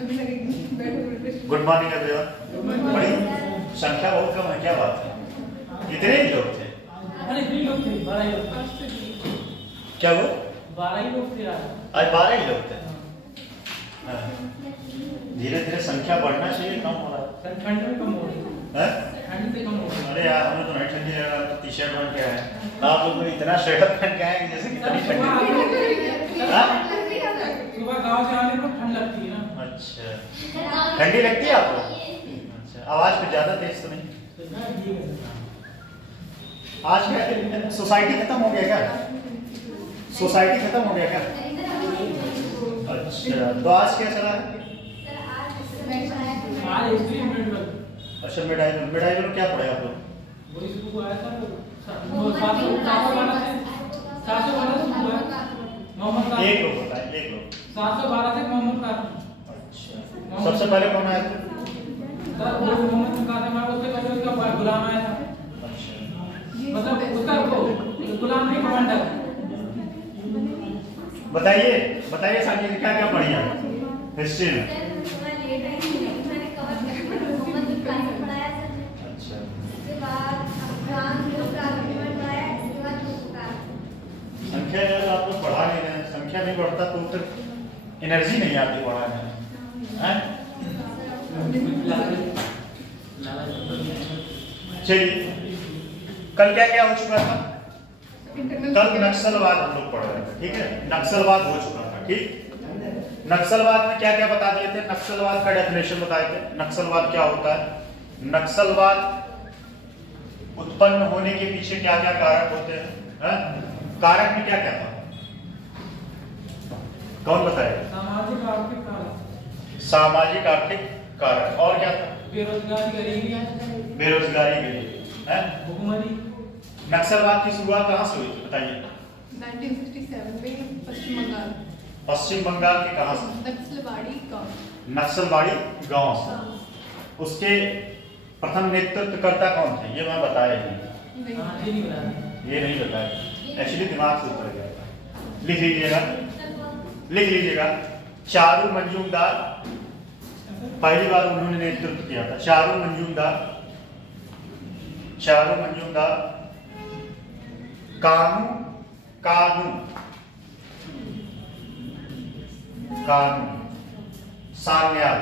Good morning everyone. बड़ी संख्या बहुत कम है, क्या बात है? कितने ही लोग थे? अरे 20 लोग थे, 12 लोग। क्या वो 12 ही लोग थे आज। 12 ही लोग थे। धीरे धीरे संख्या बढ़ना चाहिए, कम हो रहा है। ठंड में कम हो रही है। ठंड से कम हो रही है। अरे यार हमें तो नहीं ठंडी लग रहा, टी शर्ट पहन के आए। आप लोग को इतना स्वेटर पहन के आए कि जैसे कितनी ठंडी। सुबह गांव से आने पर ठंड लगती है ना। अच्छा, ठंडी लगती है आपको? अच्छा, आवाज कुछ ज्यादा तेज तो नहीं? आज क्या सोसाइटी खत्म हो गया क्या? सोसाइटी खत्म हो गया क्या? अच्छा, तो आज क्या चला है? अच्छा, मिडाइवल में क्या पढ़े आप लोग? एक लोग बताए, एक लोग 712 से मोहम्मद कासिम। अच्छा, सबसे पहले कौन आया था? मोहम्मद कासिम आया, उससे पहले उसका गुलाम आया था। अच्छा, मतलब उसका गुलाम नहीं, कमांडर। बताइए बताइए साथी, क्या क्या पढ़ी है हिस्ट्री में? अच्छा, संख्या जब आप लोग बढ़ा नहीं रहे हैं, संख्या नहीं बढ़ता तो फिर एनर्जी नहीं आती बढ़ाने में। चलिए, कल क्या क्या हो चुका था? कल नक्सलवाद हम लोग पढ़ रहे थे, ठीक है? नक्सलवाद हो चुका था, ठीक? नक्सलवाद में क्या क्या बता दिए थे? नक्सलवाद का डेफिनेशन बताए थे। नक्सलवाद क्या होता है? नक्सलवाद उत्पन्न होने के पीछे क्या क्या कारक होते हैं? कारक में क्या क्या था? कौन बताएगा? सामाजिक आर्थिक कारक। सामाजिक आर्थिक कारक, और क्या था? बेरोजगारी, गरीबी, बेरोजगारी, गरीबी, भुखमरी। नक्सलवाद की शुरुआत कहाँ से हुई थी बताइए? 1967 में पश्चिम बंगाल। पश्चिम बंगाल के कहाँ से? नक्सलवाड़ी गांव। नक्सलवाड़ी गांव से। उसके प्रथम नेतृत्वकर्ता कौन थे? ये मैं बताया नहीं, ये नहीं बताया, एक्चुअली दिमाग से उतर गया था। लिख लीजिएगा, लिख लीजिएगा। चारू मंजूमदार पहली बार उन्होंने नेतृत्व किया था। चारू मंजूमदार, चारू मंजूमदार, कानू कानू कानू सान्याल।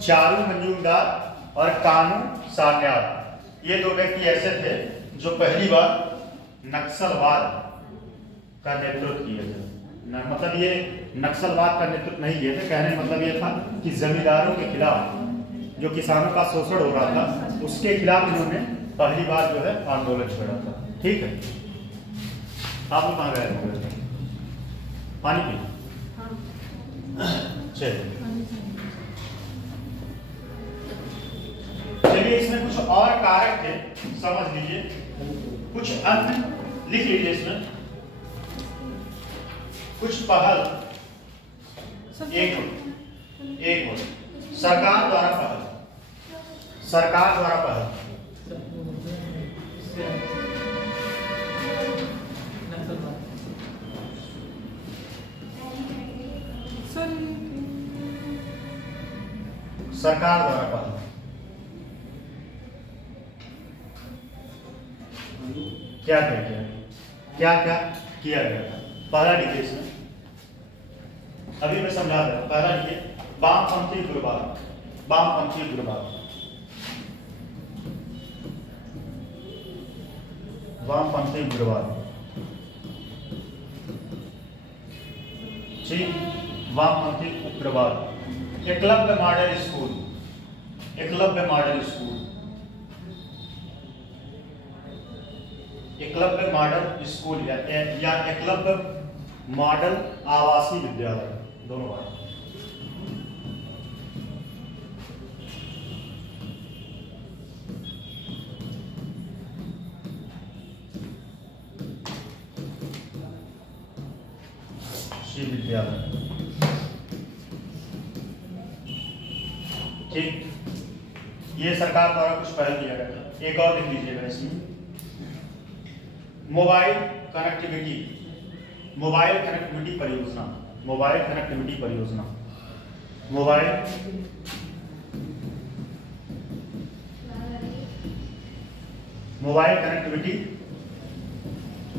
चारू मंजूमदार और कानू सान्याल, ये दो व्यक्ति ऐसे थे जो पहली बार नक्सलवाद का नेतृत्व किए थे। मतलब ये नक्सलवाद का नेतृत्व नहीं किए थे, कहने मतलब ये था कि जमींदारों के खिलाफ, जो किसानों का शोषण हो रहा था, उसके खिलाफ इन्होंने पहली बार जो है आंदोलन छेड़ा था, ठीक है? आप लोग कहाँ गए? पानी पी। चलिए, इसमें कुछ और कारक थे, समझ लीजिए। कुछ अन्य लिख लीजिए इसमें। कुछ पहल, एक सरकार द्वारा पहल, सरकार द्वारा पहल। सरकार द्वारा पहल क्या क्या किया, क्या क्या किया गया था? पहला लिखिए इसमें, अभी मैं समझा रहा हूं। पहला लिखिए, वामपंथी उग्रवाद। वामपंथी उग्रवाद, वामपंथी उग्रवाद, ठीक? वामपंथी उग्रवाद। Eklavya model school, Eklavya model school, Eklavya model school या एकलव्य मॉडल आवासीय विद्यालय, दोनों बार। विद्यालय, ठीक? ये सरकार द्वारा कुछ पहल किया गया था। एक और लिख लीजिएगा इसमें, मोबाइल कनेक्टिविटी परियोजना। मोबाइल कनेक्टिविटी परियोजना, मोबाइल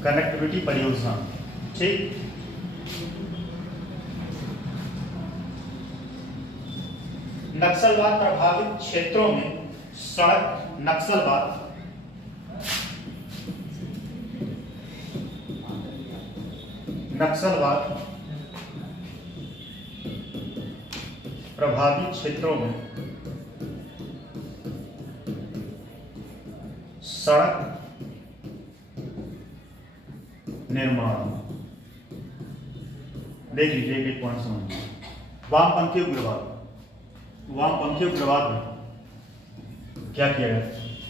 कनेक्टिविटी परियोजना। ठीक, नक्सलवाद प्रभावित क्षेत्रों में सड़क, नक्सलवाद प्रभावित क्षेत्रों में सड़क निर्माण। देख लीजिए एक पॉइंट समझिए। वामपंथी उग्रवाद में क्या किया गया?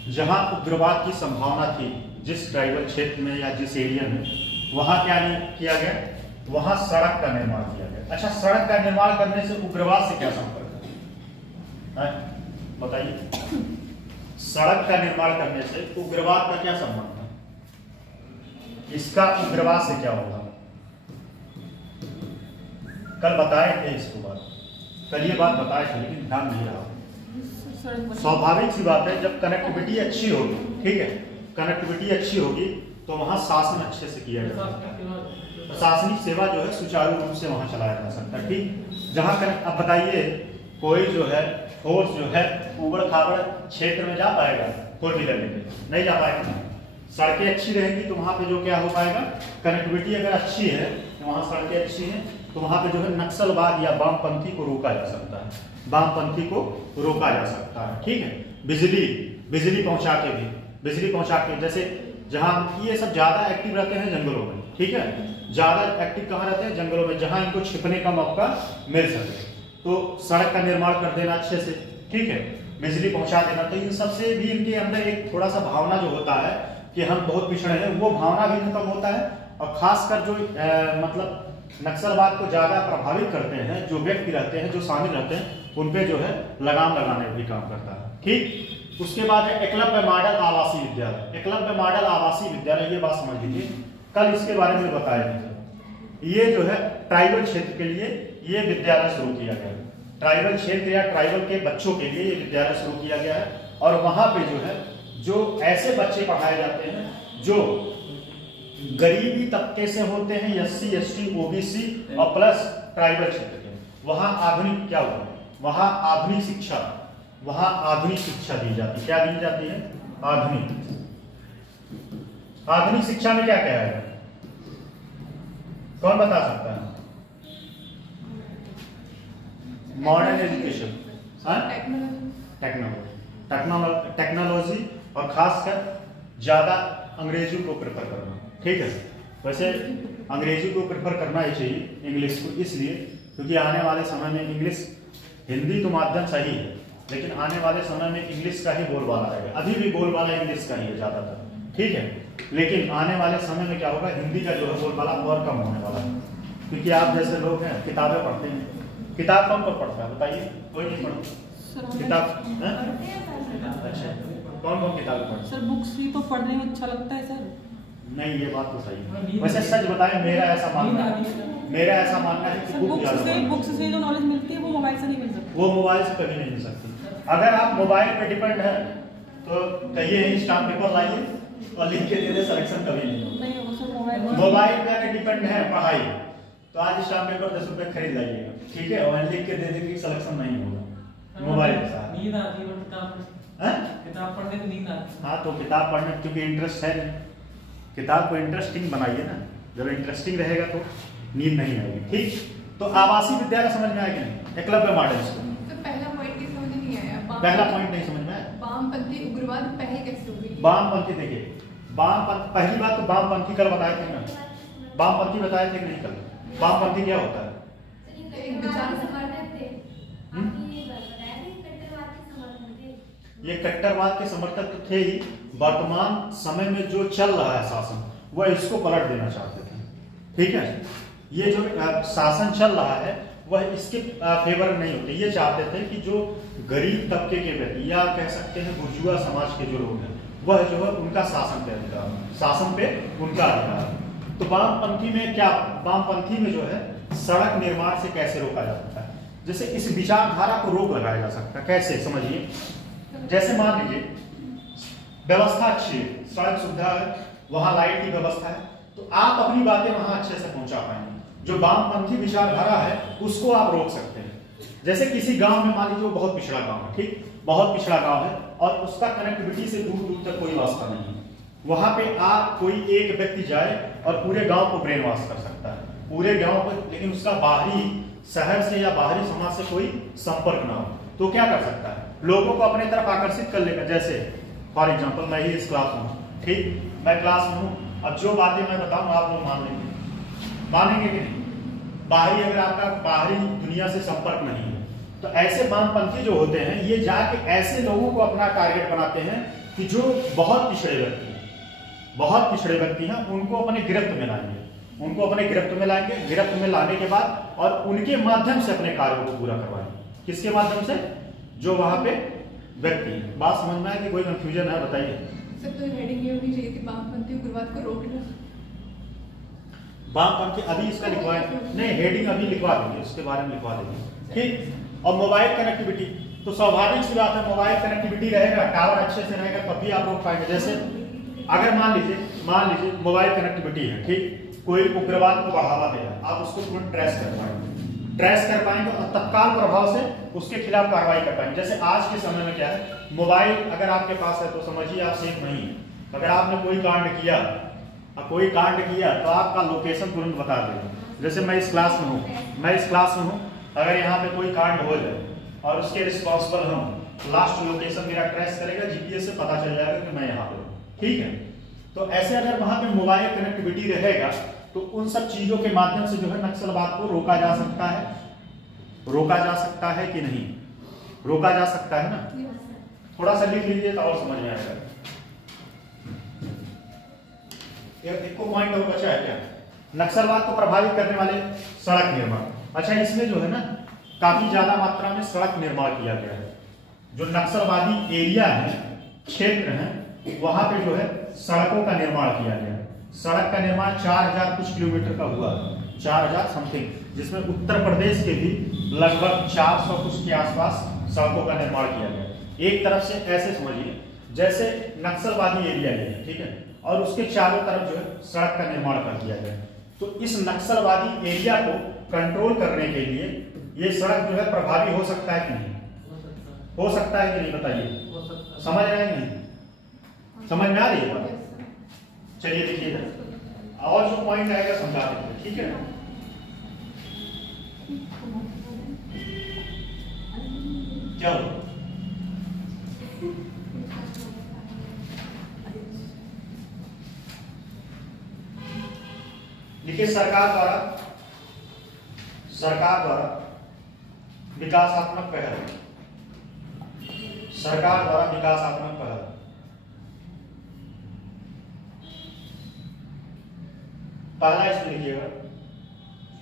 जहां उग्रवाद की संभावना थी, जिस ट्राइबल क्षेत्र में या जिस एरिया में, वहां क्या किया गया? वहां सड़क का निर्माण किया गया। अच्छा, सड़क का निर्माण करने से उग्रवाद से क्या संपर्क है? बताइए, सड़क का निर्माण करने से उग्रवाद का क्या संबंध है? इसका उग्रवाद से क्या होगा? कल बताए थे इसको बात, कल ये बात बताए थे, लेकिन ध्यान नहीं रहा। स्वाभाविक सी बात है, जब कनेक्टिविटी अच्छी होगी, ठीक है, कनेक्टिविटी अच्छी होगी तो वहां शासन अच्छे से किया जा सकता है, प्रशासनिक सेवा जो है सुचारू रूप से वहां चलाया जा सकता है। ठीक, जहां अब बताइए, कोई जो है फोर्स जो है उबड़ खाबड़ क्षेत्र में जा पाएगा? 4 व्हीलर लेके नहीं जा पाएगा। सड़कें अच्छी रहेंगी तो वहां पे जो क्या हो पाएगा? कनेक्टिविटी अगर अच्छी है तो वहां सड़कें अच्छी हैं तो वहां पे जो है नक्सलवाद या वामपंथी को रोका जा सकता है, वामपंथी को रोका जा सकता है। ठीक है, बिजली पहुंचा के जैसे जहां ये सब ज्यादा एक्टिव रहते हैं जंगलों में, ठीक है, ज्यादा एक्टिव कहाँ रहते हैं? जंगलों में, जहां इनको छिपने का मौका मिल सके, तो सड़क का निर्माण कर देना अच्छे से, ठीक है, बिजली पहुंचा देना। तो इन सबसे भी इनके अंदर एक थोड़ा सा भावना जो होता है कि हम बहुत पिछड़े हैं, वो भावना भी खत्म होता है। और खासकर जो मतलब नक्सलवाद को ज्यादा प्रभावित करते हैं, जो व्यक्ति रहते हैं, जो शामिल रहते हैं, उनपे जो है लगाम लगाने भी काम करता है। ठीक, उसके बाद है एकलव्य मॉडल आवासीय विद्यालय। एकलव्य मॉडल आवासीय विद्यालय, ये बात समझ लीजिए, कल इसके बारे में बताया गया। ये जो है ट्राइबल क्षेत्र के लिए ये विद्यालय शुरू किया गया है, ट्राइबल क्षेत्र या ट्राइबल के बच्चों के लिए ये विद्यालय शुरू किया गया है। और वहां पे जो है, जो ऐसे बच्चे पढ़ाए जाते हैं जो गरीबी तबके से होते हैं, SC ST OBC और प्लस ट्राइबल क्षेत्र के, वहां आधुनिक क्या हुआ? वहां आधुनिक शिक्षा दी जाती है। क्या दी जाती है? आधुनिक शिक्षा में क्या क्या है? कौन बता सकता है? मॉडर्न एजुकेशन, टेक्नोलॉजी और खासकर ज्यादा अंग्रेजी को प्रेफर करना। ठीक है, वैसे अंग्रेजी को प्रेफर करना ही चाहिए इंग्लिश को, इसलिए क्योंकि आने वाले समय में इंग्लिश, हिंदी तो माध्यम सही है, लेकिन आने वाले समय में इंग्लिश का ही बोलबाला रहेगा। अभी भी बोलबाला इंग्लिश का ही है ज्यादातर, ठीक है, लेकिन आने वाले समय में क्या होगा? हिंदी का जो है बोलबाला और कम होने वाला है, क्योंकि आप जैसे लोग हैं किताबें पढ़ते हैं। किताब कौन कौन पढ़ता है? बताइए, कोई नहीं पढ़ता किताब? अच्छा, कौन कौन किताबें पढ़ते? सर बुक्स ही तो पढ़ने में अच्छा लगता है सर। नहीं, ये बात तो सही है। वैसे सच बताएं, मेरा ऐसा मानना है कि बुक्स से जो नॉलेज मिलती है वो मोबाइल से नहीं मिल सकती। वो मोबाइल से कभी नहीं मिल सकती। अगर आप मोबाइल पे डिपेंड है तो कहिए स्टाम्प पेपर लाइए और लिख के दे दे, सिलेक्शन कभी नहीं होगा। मोबाइल पे अगर डिपेंड है पढ़ाई, तो आज स्टाम्प पेपर 10 रुपए खरीद लाइएगा, ठीक है, और लिख के दे देंगे, सिलेक्शन नहीं होगा मोबाइल के साथ। नींद आती है किताब पढ़ने में, नींद आती। हाँ, तो किताब पढ़ने क्योंकि इंटरेस्ट है नहीं, किताब को इंटरेस्टिंग बनाइए ना, जब इंटरेस्टिंग रहेगा तो नींद नहीं आएगी। ठीक, तो आवासीय विद्यालय समझ में आएगा नहीं? Eklavya model school. तो पहला पॉइंट समझ नहीं आया। पहला पॉइंट नहीं समझ में आया? वामपंथी उग्रवाद पहल कैसे होगी? वामपंथी, देखिए पहली बात तो वामपंथी कल बताए थे ना, वामपंथी बताए थे कि नहीं कल? वामपंथी क्या होता है? ये कट्टरवाद के समर्थक तो थे ही, वर्तमान समय में जो चल रहा है शासन, वह इसको पलट देना चाहते थे। ठीक है, ये जो शासन चल रहा है वह इसके फेवर में नहीं होते। ये चाहते थे कि जो गरीब तबके के व्यक्ति या कह सकते हैं बुर्जुआ समाज के जो लोग हैं, वह जो है उनका शासन पे अधिकार, शासन पे उनका अधिकार। तो वामपंथी में क्या, वामपंथी में जो है सड़क निर्माण से कैसे रोका जा सकता है। जैसे इस विचारधारा को रोक लगाया जा सकता है, कैसे समझिए। जैसे मान लीजिए व्यवस्था अच्छी है, सड़क सुविधा है, वहां लाइट की व्यवस्था है, तो आप अपनी बातें वहां अच्छे से पहुंचा पाएंगे। जो वामपंथी विचारधारा है उसको आप रोक सकते हैं। जैसे किसी गांव में मान लीजिए वो बहुत पिछड़ा गांव है, ठीक, बहुत पिछड़ा गांव है और उसका कनेक्टिविटी से दूर दूर तक कोई वास्ता नहीं है। वहां पे आप कोई एक व्यक्ति जाए और पूरे गांव को ब्रेन वॉश कर सकता है, पूरे गांव को, लेकिन उसका बाहरी शहर से या बाहरी समाज से कोई संपर्क ना हो, तो क्या कर सकता है, लोगों को अपने तरफ आकर्षित कर लेगा। जैसे फॉर एग्जाम्पल मैं ही इस क्लास में हूँ, ठीक, मैं क्लास में हूँ, अब जो बातें मैं बताऊँ आप लोग मान लेंगे, मानेंगे कि नहीं। बाहरी अगर आपका बाहरी दुनिया से संपर्क नहीं है तो ऐसे वामपंथी जो होते हैं ये जाके ऐसे लोगों को अपना टारगेट बनाते हैं कि जो बहुत पिछड़े व्यक्ति हैं, बहुत पिछड़े व्यक्ति हैं, उनको अपने गिरफ्त में लाएंगे, उनको अपने गिरफ्त में लाएंगे। गिरफ्त में लाने के बाद और उनके माध्यम से अपने कार्यों को पूरा करवाएंगे। किसके माध्यम से, जो वहां पे व्यक्ति है। बात समझ में है कि कोई कंफ्यूजन है, बताइए। सर तो हेडिंग ये होनी चाहिए थी वामपंथी उग्रवाद को रोकना। वामपंथी अभी इसका लिखवाए नहीं, हेडिंग अभी लिखवा देंगे, उसके बारे में लिखवा देंगे, ठीक। और मोबाइल कनेक्टिविटी तो स्वाभाविक सी बात है, मोबाइल कनेक्टिविटी रहेगा, टावर अच्छे से रहेगा तभी आप रोक पाएंगे। जैसे अगर मान लीजिए मोबाइल कनेक्टिविटी है, ठीक, कोई उग्रवाद को बढ़ावा देगा, आप उसको तुरंत ट्रेस कर पाएंगे और तत्काल प्रभाव से उसके खिलाफ कार्रवाई कर पाएंगे। जैसे आज के समय में क्या है, मोबाइल अगर आपके पास है तो समझिए आप सेफ नहीं है। अगर आपने कोई कांड किया तो आपका लोकेशन तुरंत बता देगा। जैसे मैं इस क्लास में हूँ, अगर यहाँ पे कोई कांड हो जाए और उसके रिस्पॉन्सिबल हम, लास्ट लोकेशन मेरा ट्रेस करेगा, जीपीएस से पता चल जाएगा कि मैं यहाँ पे हूँ, ठीक है। तो ऐसे अगर वहां पे मोबाइल कनेक्टिविटी रहेगा तो उन सब चीजों के माध्यम से जो है नक्सलवाद को रोका जा सकता है कि नहीं, रोका जा सकता है ना। थोड़ा सा लिख लीजिए तो और समझ में आएगा। एक को पॉइंट और बचा है क्या, नक्सलवाद को प्रभावित करने वाले सड़क निर्माण। अच्छा, इसमें जो है ना काफी ज्यादा मात्रा में सड़क निर्माण किया गया है। जो नक्सलवादी एरिया है, क्षेत्र है, वहां पे जो है सड़कों का निर्माण किया गया है। सड़क का निर्माण 4000 कुछ किलोमीटर का हुआ, 4000 समथिंग, जिसमें उत्तर प्रदेश के भी लगभग 400 कुछ के आसपास सड़कों का निर्माण किया गया। एक तरफ से ऐसे समझिए जैसे नक्सलवादी एरिया है, ठीक है, और उसके चारों तरफ जो है सड़क का निर्माण कर दिया गया। तो इस नक्सलवादी एरिया को कंट्रोल करने के लिए ये सड़क जो है प्रभावी हो सकता है कि नहीं, हो सकता है कि नहीं, बताइए। समझ रहे हैं कि नहीं, समझ में आ रही है बात। चलिए देखिए और जो पॉइंट आएगा समझा देंगे, ठीक है। क्या हो देखिए, सरकार द्वारा विकासात्मक पहल, पहला इसमें लिखिएगा,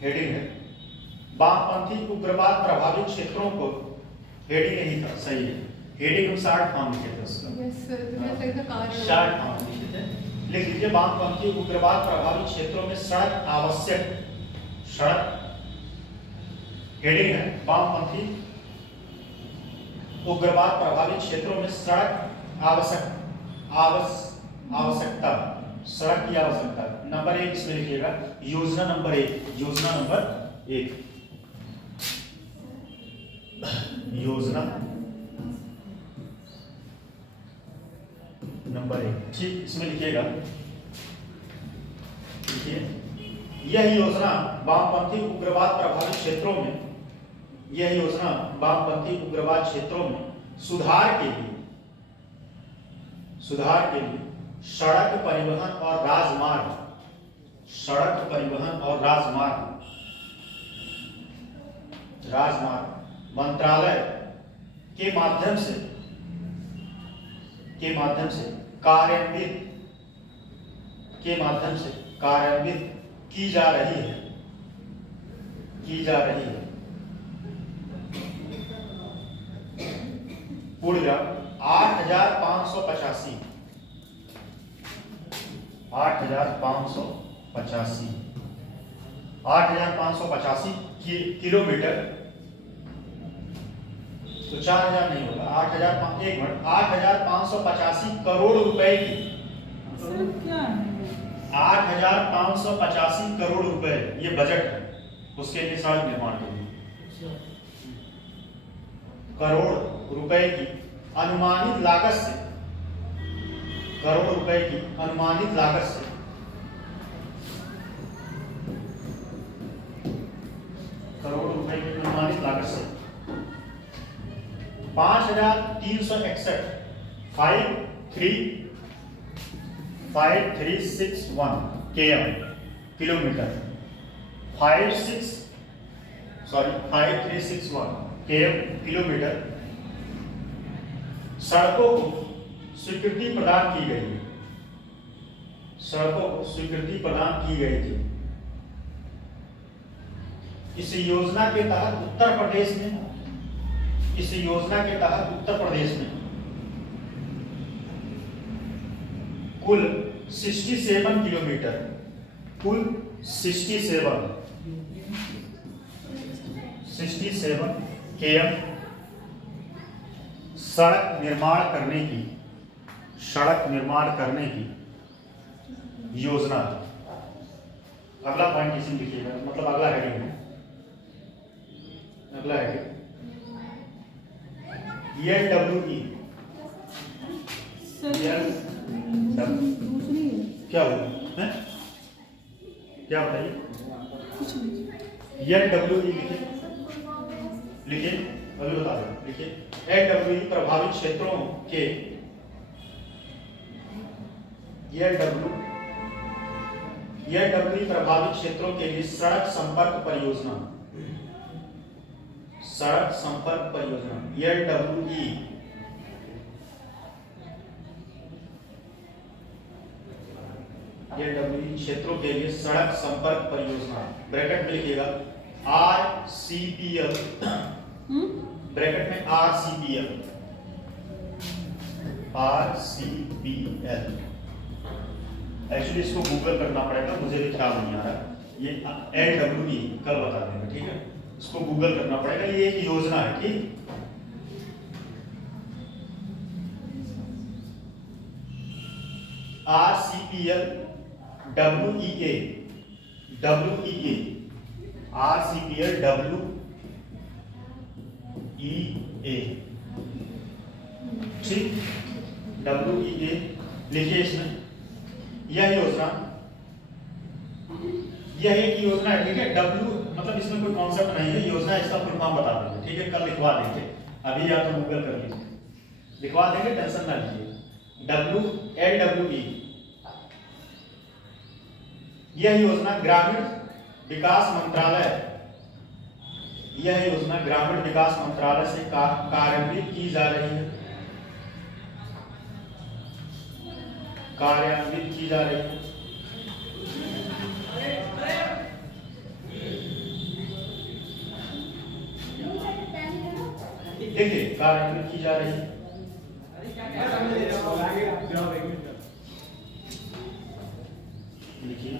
हेडिंग है वामपंथी उग्रवाद प्रभावित क्षेत्रों को, हेडिंग नहीं था, सही है, हेडिंग हम शॉर्ट फॉर्म लिखे थे उसका, शॉर्ट फॉर्म लिख लीजिए। वामपंथी उग्रवाद प्रभावित क्षेत्रों में सड़क आवश्यक, सड़क, हेडिंग है वामपंथी उग्रवाद प्रभावित क्षेत्रों में सड़क आवश्यकता, सड़क की आवश्यकता। नंबर 1 इसमें लिखिएगा, योजना नंबर 1, योजना नंबर 1, ठीक, इसमें लिखिएगा, देखिए यह योजना वामपंथी उग्रवाद प्रभावित क्षेत्रों में, यह योजना वामपंथी उग्रवाद क्षेत्रों में सुधार के लिए सड़क परिवहन और राजमार्ग मंत्रालय के माध्यम से कार्यान्वित की जा रही है। पूर्ण 8,585 8,585 किलोमीटर, तो 4,000 नहीं होगा, 8,585 करोड़ रुपए की, सर क्या है? 8,585 करोड़ रुपए ये बजट है उसके लिए, सड़क निर्माण के लिए करोड़ रुपए की अनुमानित लागत से, करोड़ रुपए की अनुमानित लागत से करोड़ रुपए की अनुमानित लागत से 5,361 5361 km किलोमीटर 5361 km किलोमीटर सड़कों को स्वीकृति प्रदान की गई है, सड़कों को स्वीकृति प्रदान की गई थी। इस योजना के तहत उत्तर प्रदेश में, इस योजना के तहत उत्तर प्रदेश में कुल 67 किलोमीटर, कुल 67 km सड़क निर्माण करने की योजना। अगला पॉइंट इसी में लिखिएगा, मतलब अगला हेडिंग है, अगला हेडिंग LWE। सर दूसरी है, क्या हुआ है? क्या बताइए? कुछ नहीं। LWE लिखिए, अभी बता दें, लिखिए LWE प्रभावित क्षेत्रों के, LWE प्रभावित क्षेत्रों के लिए सड़क संपर्क परियोजना, सड़क संपर्क परियोजना LWE क्षेत्रों के लिए सड़क संपर्क परियोजना, ब्रैकेट में लिखिएगा RCPL, ब्रैकेट में RCPL, एक्चुअली इसको गूगल करना पड़ेगा, मुझे भी ख्याल नहीं आ रहा ये LWE, कल बता देंगे, ठीक है? इसको गूगल करना पड़ेगा, ये एक योजना है, ठीक? RCPL WEA, RCPL WEA, ठीक? WEA लिखिए इसमें। यह योजना, यह एक योजना है, ठीक है? W मतलब इसमें कोई कॉन्सेप्ट नहीं है, योजना इसका फुल फॉर्म बता देंगे, ठीक है? कल लिखवा देंगे, अभी या तो गूगल कर लीजिए, लिखवा देंगे, टेंशन ना लीजिए। LWE यह योजना ग्रामीण विकास मंत्रालय, यह योजना ग्रामीण विकास मंत्रालय से कार्यान्वित की जा रही है, कार्यान्वित की जा रही है। देखिए कार्यान्वित की जा रही है। लिखिए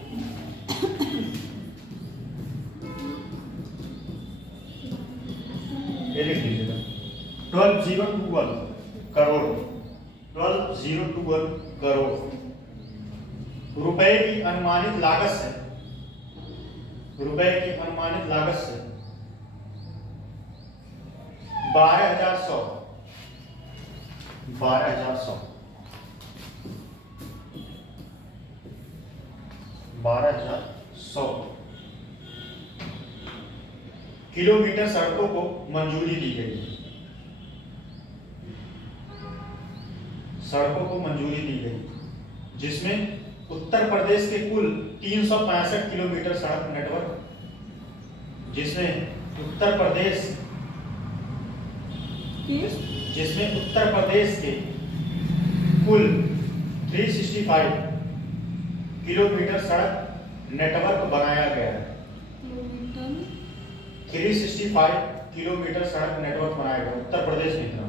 ये लिख लीजिएगा 12,021 करोड़, 12,021 करोड़ रुपए की अनुमानित लागत से, रुपए की अनुमानित लागत से 12,100 किलोमीटर सड़कों को मंजूरी दी गई, सड़कों को मंजूरी दी गई, जिसमें उत्तर प्रदेश के कुल 365 किलोमीटर सड़क नेटवर्क, जिसमें उत्तर प्रदेश के कुल 365 किलोमीटर सड़क नेटवर्क बनाया गया है। 365 किलोमीटर सड़क नेटवर्क बनाया गया उत्तर प्रदेश में। इतना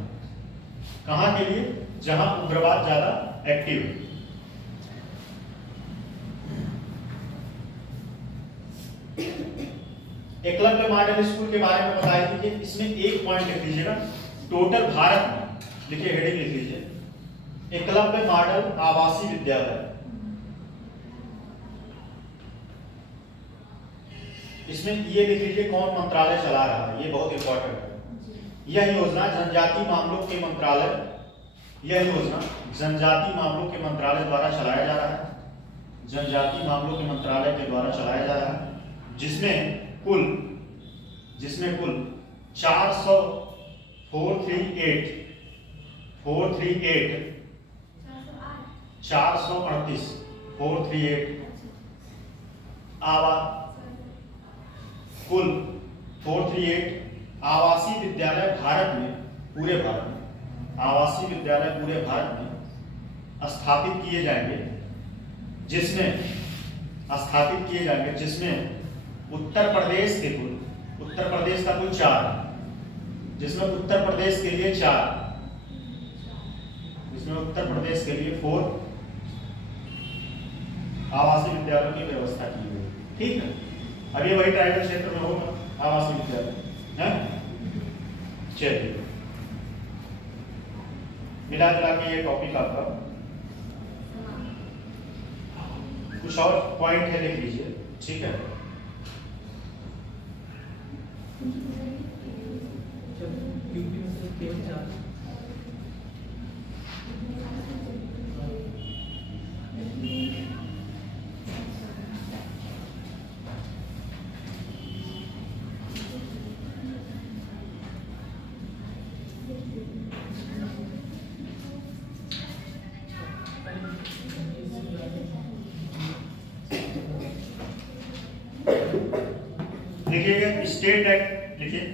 कहां के लिए? जहां उग्रवाद ज्यादा एक्टिव है। मॉडल स्कूल के बारे में बताया कि इसमें एक पॉइंट लिख लीजिएगा, टोटल भारत में, लिखिए हेडिंग लिख लीजिए, एकलव्य मॉडल आवासीय विद्यालय। इसमें ये लिख लीजिए कौन मंत्रालय चला रहा है, ये बहुत इंपॉर्टेंट है। यह योजना जनजातीय मामलों के मंत्रालय, यह योजना जनजातीय मामलों के मंत्रालय द्वारा चलाया जा रहा है, जनजातीय मामलों के मंत्रालय के द्वारा चलाया जा रहा है, जिसमें कुल 438 आवासीय विद्यालय भारत में, पूरे भारत में आवासीय विद्यालय पूरे भारत में स्थापित किए जाएंगे, जिसमें उत्तर प्रदेश का कुल 4, जिसमें उत्तर प्रदेश के लिए 4, जिसमें उत्तर प्रदेश के लिए 4 आवासीय विद्यालयों की व्यवस्था की गई। ठीक है, अब ये वही ट्राइबल क्षेत्र में होगा आवासीय विद्यालय है। चलिए, मिला जुला के ये टॉपिक आपका, कुछ और पॉइंट है लिख लीजिए। ठीक है, लिखिएगा स्टेट एक्ट, लिखिए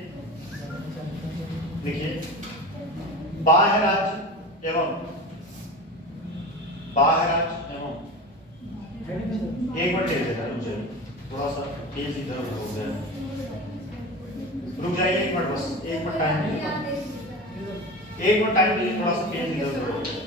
बाह्य राज्य एवं एक मिनट मुझे थोड़ा सा पेज इधर उधर हो गया, रुक जाइए एक मिनट, बस एक मिनट टाइम दीजिए, थोड़ा सा पेज इधर उधर हो गया।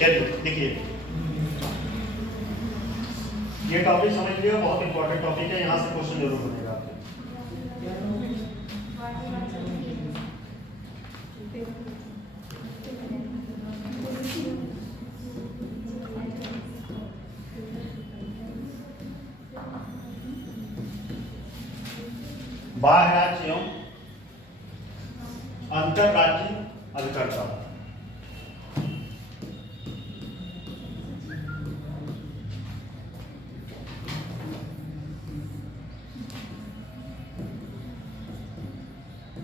चलिए देखिए, ये टॉपिक समझ लिया, बहुत इंपॉर्टेंट टॉपिक है, यहाँ से क्वेश्चन जरूर बनेगा आपके। बाह्य राज्य एवं अंतरराज्यीय अधिकर्ता,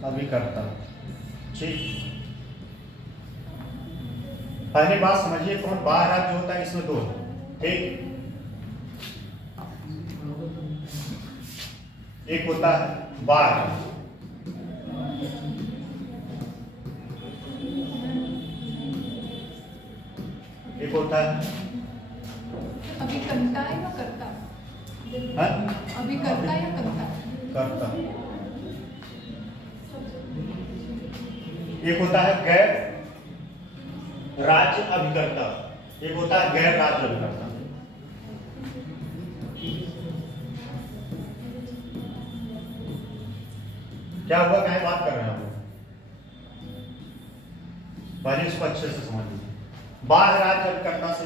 अभिकर्ता। ठीक, पहली बात समझिए, कौन बाह्य राज्य होता है, इसमें 2 है। ठीक, एक होता है बाह्य, एक होता है अभिकर्ता है या कर्ता? अभिकर्ता या कर्ता? कर्ता। एक होता है गैर राज्य अभिकर्ता, एक होता है गैर राज्य अभिकर्ता। क्या हुआ, कहीं बात कर रहे हैं आप लोग? पहले इसको अच्छे से समझ लीजिए। बाह्य राज्य अभिकर्ता से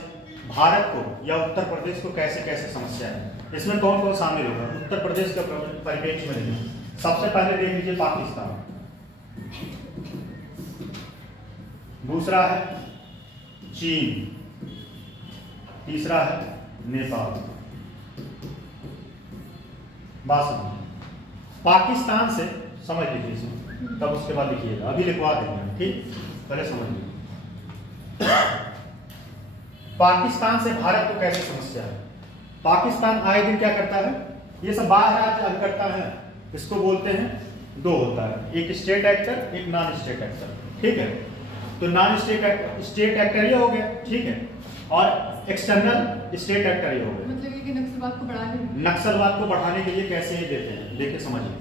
भारत को या उत्तर प्रदेश को कैसे कैसे समस्या है, इसमें कौन कौन शामिल होगा? उत्तर प्रदेश का परिप्रेक्ष्य में देखिए। सबसे पहले देख लीजिए पाकिस्तान, दूसरा है चीन, तीसरा है नेपाल। बात समझिए। पाकिस्तान से समझ लीजिए इसमें, तब उसके बाद लिखिएगा, अभी लिखवा देंगे, ठीक? पहले समझ लीजिए पाकिस्तान से भारत को कैसे समस्या है। पाकिस्तान आए दिन क्या करता है, ये सब बाह्य राज्य अभिकर्ता है, इसको बोलते हैं दो होता है, एक स्टेट एक्टर, एक नॉन स्टेट एक्टर, ठीक है? तो नॉन स्टेट एक्टर ये हो गया, ठीक है, और एक्सटर्नल स्टेट एक्टर ये हो गया। मतलब ये कि नक्सलवाद को बढ़ाने, नक्सलवाद को बढ़ाने के लिए कैसे ये देते हैं, देखिए समझिए।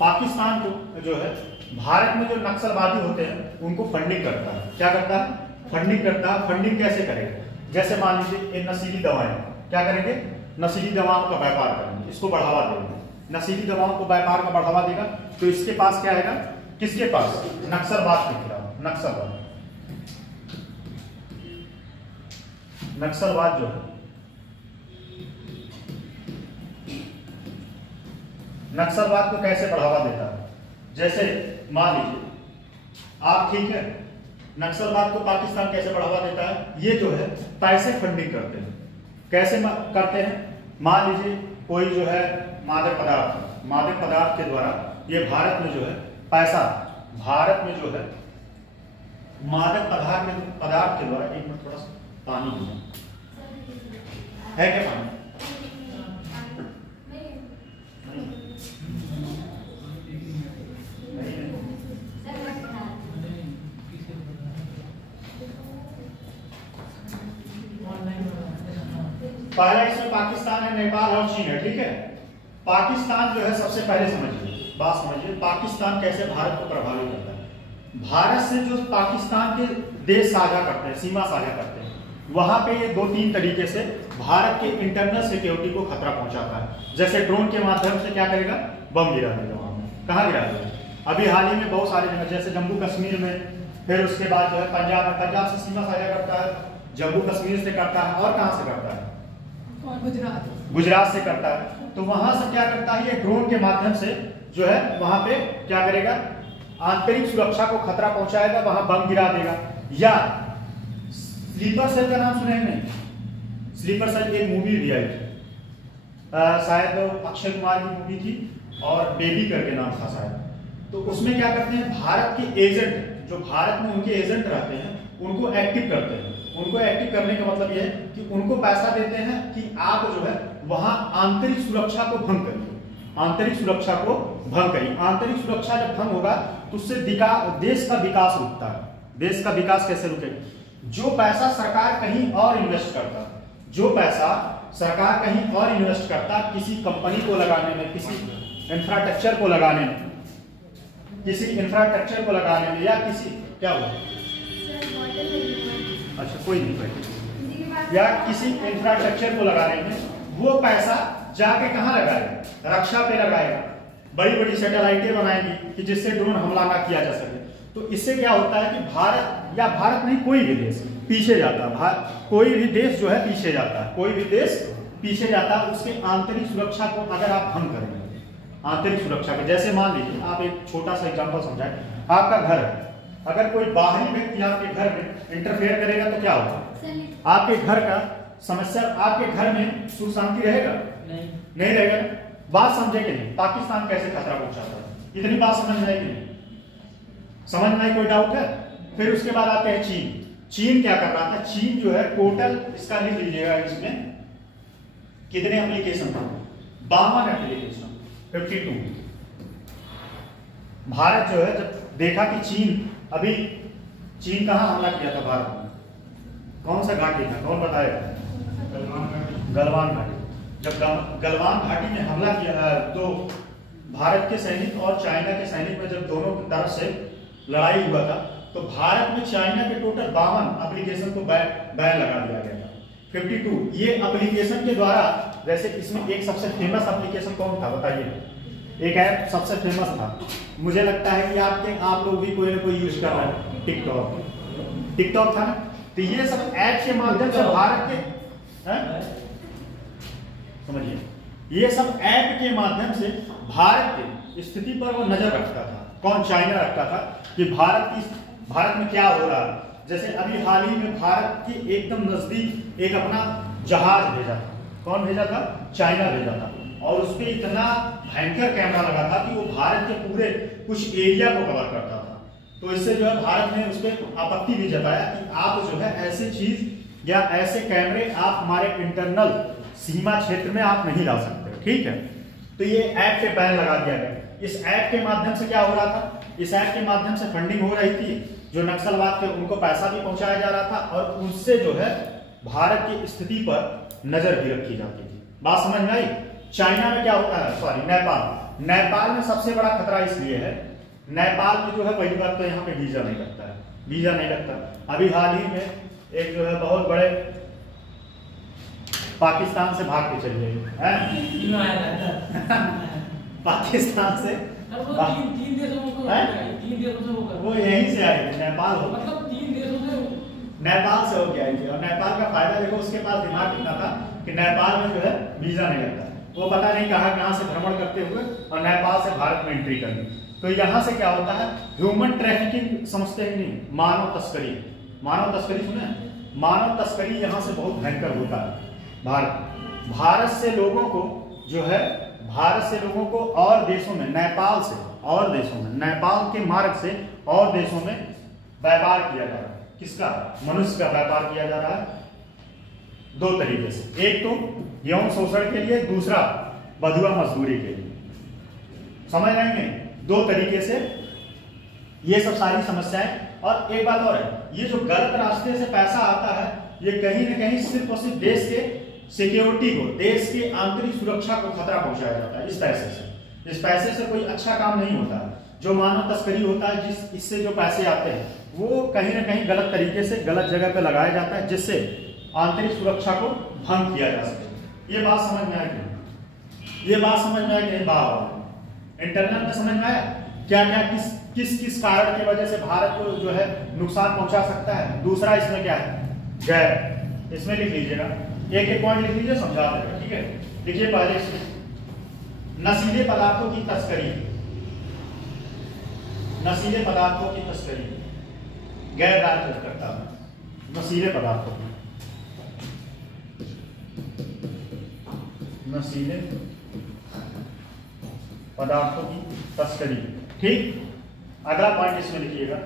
पाकिस्तान को जो है भारत में जो नक्सलवादी होते हैं उनको फंडिंग करता है। क्या करता है? फंडिंग करता है। फंडिंग कैसे करेगा? जैसे मान लीजिए ये नशीली दवाएं, क्या करेंगे? नशीली दवाओं का व्यापार करेंगे, इसको बढ़ावा देंगे। नशीली दवाओं को व्यापार का बढ़ावा देगा तो इसके पास क्या आएगा? किसके पास? नक्सलवाद के खिलाफ। नक्सलवाद जो है, नक्सलवाद को कैसे बढ़ावा देता है? जैसे मान लीजिए आप, ठीक है, नक्सलवाद को पाकिस्तान कैसे बढ़ावा देता है? ये जो है पैसे फंडिंग करते हैं। कैसे करते हैं? मान लीजिए कोई जो है मादक पदार्थ के द्वारा ये भारत में जो है पैसा, भारत में जो है मादक पदार्थ के द्वारा, एक मिनट थोड़ा सा पानी है क्या? पानी पहला इसमें पाकिस्तान है, नेपाल और चीन है, ठीक है? पाकिस्तान जो है सबसे पहले समझिए, बात समझिए, पाकिस्तान कैसे भारत को प्रभावित करता है। भारत से जो पाकिस्तान के देश साझा करते हैं, सीमा साझा करते हैं, वहां पे ये दो तीन तरीके से भारत के इंटरनल सिक्योरिटी को खतरा पहुंचाता है। जैसे ड्रोन के माध्यम से क्या करेगा? बम गिरा देगा। वहां में कहाँ गिरा देगा? अभी हाल ही में बहुत सारे जगह, जैसे जम्मू कश्मीर में, फिर उसके बाद जो है पंजाब से सीमा साझा करता है, जम्मू कश्मीर से करता है, और कहां से करता है? गुजरात से करता है। तो वहां से क्या करता है? ये ड्रोन के माध्यम से जो है वहां पे क्या करेगा? आंतरिक सुरक्षा को खतरा पहुंचाएगा, वहां बम गिरा देगा। या स्लीपर सेल का नाम सुने नहीं? स्लीपर सेल एक मूवी भी आई थी, शायद अक्षय कुमार की मूवी थी, और बेबी करके नाम था शायद। तो उसमें क्या करते हैं? भारत के एजेंट, जो भारत में उनके एजेंट रहते हैं, उनको एक्टिव करते हैं। उनको एक्टिव करने का मतलब यह है कि उनको पैसा देते हैं कि आप जो है वहां आंतरिक सुरक्षा को भंग करिए, आंतरिक सुरक्षा को भंग करिए। आंतरिक सुरक्षा जब भंग होगा तो उससे देश का विकास रुकता है। देश का विकास कैसे रुकेगा? जो पैसा सरकार कहीं और इन्वेस्ट करता, जो पैसा सरकार कहीं और इन्वेस्ट करता किसी कंपनी को लगाने में, किसी इंफ्रास्ट्रक्चर को लगाने में, या किसी क्या हुआ? अच्छा कोई नहीं, कोई, या किसी इंफ्रास्ट्रक्चर को लगाने में, वो पैसा जाके कहां लगाएगा? रक्षा पे लगाएगा। बड़ी बड़ी सैटेलाइटें बनाएंगी कि जिससे ड्रोन हमला ना किया जा सके। तो इससे क्या होता है कि भारत नहीं, कोई भी देश पीछे जाता है। कोई भी देश जो है पीछे जाता है, कोई भी देश पीछे जाता है उसके आंतरिक सुरक्षा को अगर आप भंग करेंगे, आंतरिक सुरक्षा को। जैसे मान लीजिए आप एक छोटा सा एग्जांपल समझाएं, आपका घर है, अगर कोई बाहरी व्यक्ति आपके घर में इंटरफेयर करेगा तो क्या होगा? आपके घर का समस्या, आपके घर में सुख शांति रहेगा? नहीं रहेगा। बात समझे कि नहीं? पाकिस्तान कैसे खतरा पहुंचाता है, इतनी बात समझ में आएगी? समझ में आई? कोई डाउट है? फिर उसके बाद आते हैं चीन। चीन क्या कर रहा था? चीन जो है टोटल, इसका लिख लीजिएगा, इसमें कितने एप्लीकेशन था? 52 एप्लीकेशन, 52। भारत जो है जब देखा कि चीन कहां हमला किया था भारत में, कौन सा घाटी था, कौन बताएगा? गलवान घाटी। जब गलवान घाटी में हमला किया तो भारत के सैनिक और चाइना के सैनिक में जब दोनों की तरफ से लड़ाई हुआ था, तो भारत में चाइना के टोटल 52 एप्लीकेशन को बैन लगा दिया गया था। 52 ये एप्लीकेशन के द्वारा, जैसे इसमें एक सबसे फेमस एप्लीकेशन कौन था बताइए? एक ऐप सबसे फेमस था, मुझे लगता है कि आप लोग भी कोई ना कोई यूज कर रहे हैं, टिकटॉक था ना। तो ये सब ऐप के माध्यम से भारत के समझिए, ये सब ऐप के माध्यम से भारत की स्थिति पर वो नजर रखता था। कौन? चाइना रखता था कि भारत में क्या हो रहा है। जैसे अभी हाल ही में भारत के एकदम नजदीक एक अपना जहाज भेजा था। कौन भेजा था? चाइना भेजा था। और उस पर इतना भयंकर कैमरा लगा था कि वो भारत के पूरे कुछ एरिया को कवर करता था। तो इससे जो है भारत ने उस पर आपत्ति भी जताया कि आप जो है ऐसी चीज या ऐसे कैमरे आप हमारे इंटरनल सीमा क्षेत्र में आप नहीं ला सकते। ठीक है, तो ये ऐप पे बैन लगा दिया गया। इस ऐप के माध्यम से क्या हो रहा था? इस ऐप के माध्यम से फंडिंग हो रही थी, जो नक्सलवाद थे उनको पैसा भी पहुंचाया जा रहा था, और उनसे जो है भारत की स्थिति पर नजर भी रखी जाती थी। बात समझ में आई? चाइना में क्या होता है, सॉरी नेपाल में सबसे बड़ा खतरा इसलिए है, नेपाल में जो है पहली बात तो यहाँ पे वीजा नहीं लगता है, वीजा नहीं लगता। अभी हाल ही में एक जो है बहुत बड़े पाकिस्तान से भाग के चली गई पाकिस्तान से तीन देशों को वो यहीं से आई थी, नेपाल हो, मतलब 3 देशों से नेपाल से होके आई थी। और नेपाल का फायदा देखो, उसके पास दिमाग कितना था कि नेपाल में जो है वीजा नहीं लगता। वो पता नहीं कहाँ से भ्रमण करते हुए और नेपाल से भारत में एंट्री कर ली। तो यहाँ से क्या होता है, ह्यूमन ट्रैफिकिंग समझते हैं नहीं, मानव तस्करी। मानव तस्करी सुने? मानव तस्करी यहाँ से बहुत भयंकर होता है। भारत से लोगों को जो है, भारत से लोगों को और देशों में, नेपाल से और देशों में, नेपाल के मार्ग से और देशों में व्यापार किया जा रहा है। किसका? मनुष्य का व्यापार किया जा रहा है 2 तरीके से। एक तो यौन शोषण के लिए, दूसरा बधुआ मजदूरी के लिए। समझ रहे हैं? 2 तरीके से ये सब सारी समस्याएं। और एक बात और है, ये जो गलत रास्ते से पैसा आता है, ये कहीं ना कहीं सिर्फ और सिर्फ देश के सिक्योरिटी को, देश के आंतरिक सुरक्षा को खतरा पहुंचाया जाता है। इस पैसे से, इस पैसे से कोई अच्छा काम नहीं होता। जो मानव तस्करी होता है, इससे जो पैसे आते हैं वो कहीं ना कहीं गलत तरीके से गलत जगह पे लगाया जाता है, जिससे आंतरिक सुरक्षा को भंग किया जा सके। ये बात समझ में आई? ये बात समझ में आई? बात इंटरनल में समझ में आया? क्या क्या किस कारण की वजह से भारत को जो है नुकसान पहुंचा सकता है। दूसरा इसमें क्या है, गैर, इसमें लिख लीजिएगा, एक पॉइंट लिख लीजिए, समझा देगा। ठीक है, देखिए पहले नशीले पदार्थों की तस्करी, नशीले पदार्थों की तस्करी गैर राज्य करता है। नशीले पदार्थों की, नशीले पदार्थों की तस्करी। ठीक, अगला पॉइंट इसमें लिखिएगा,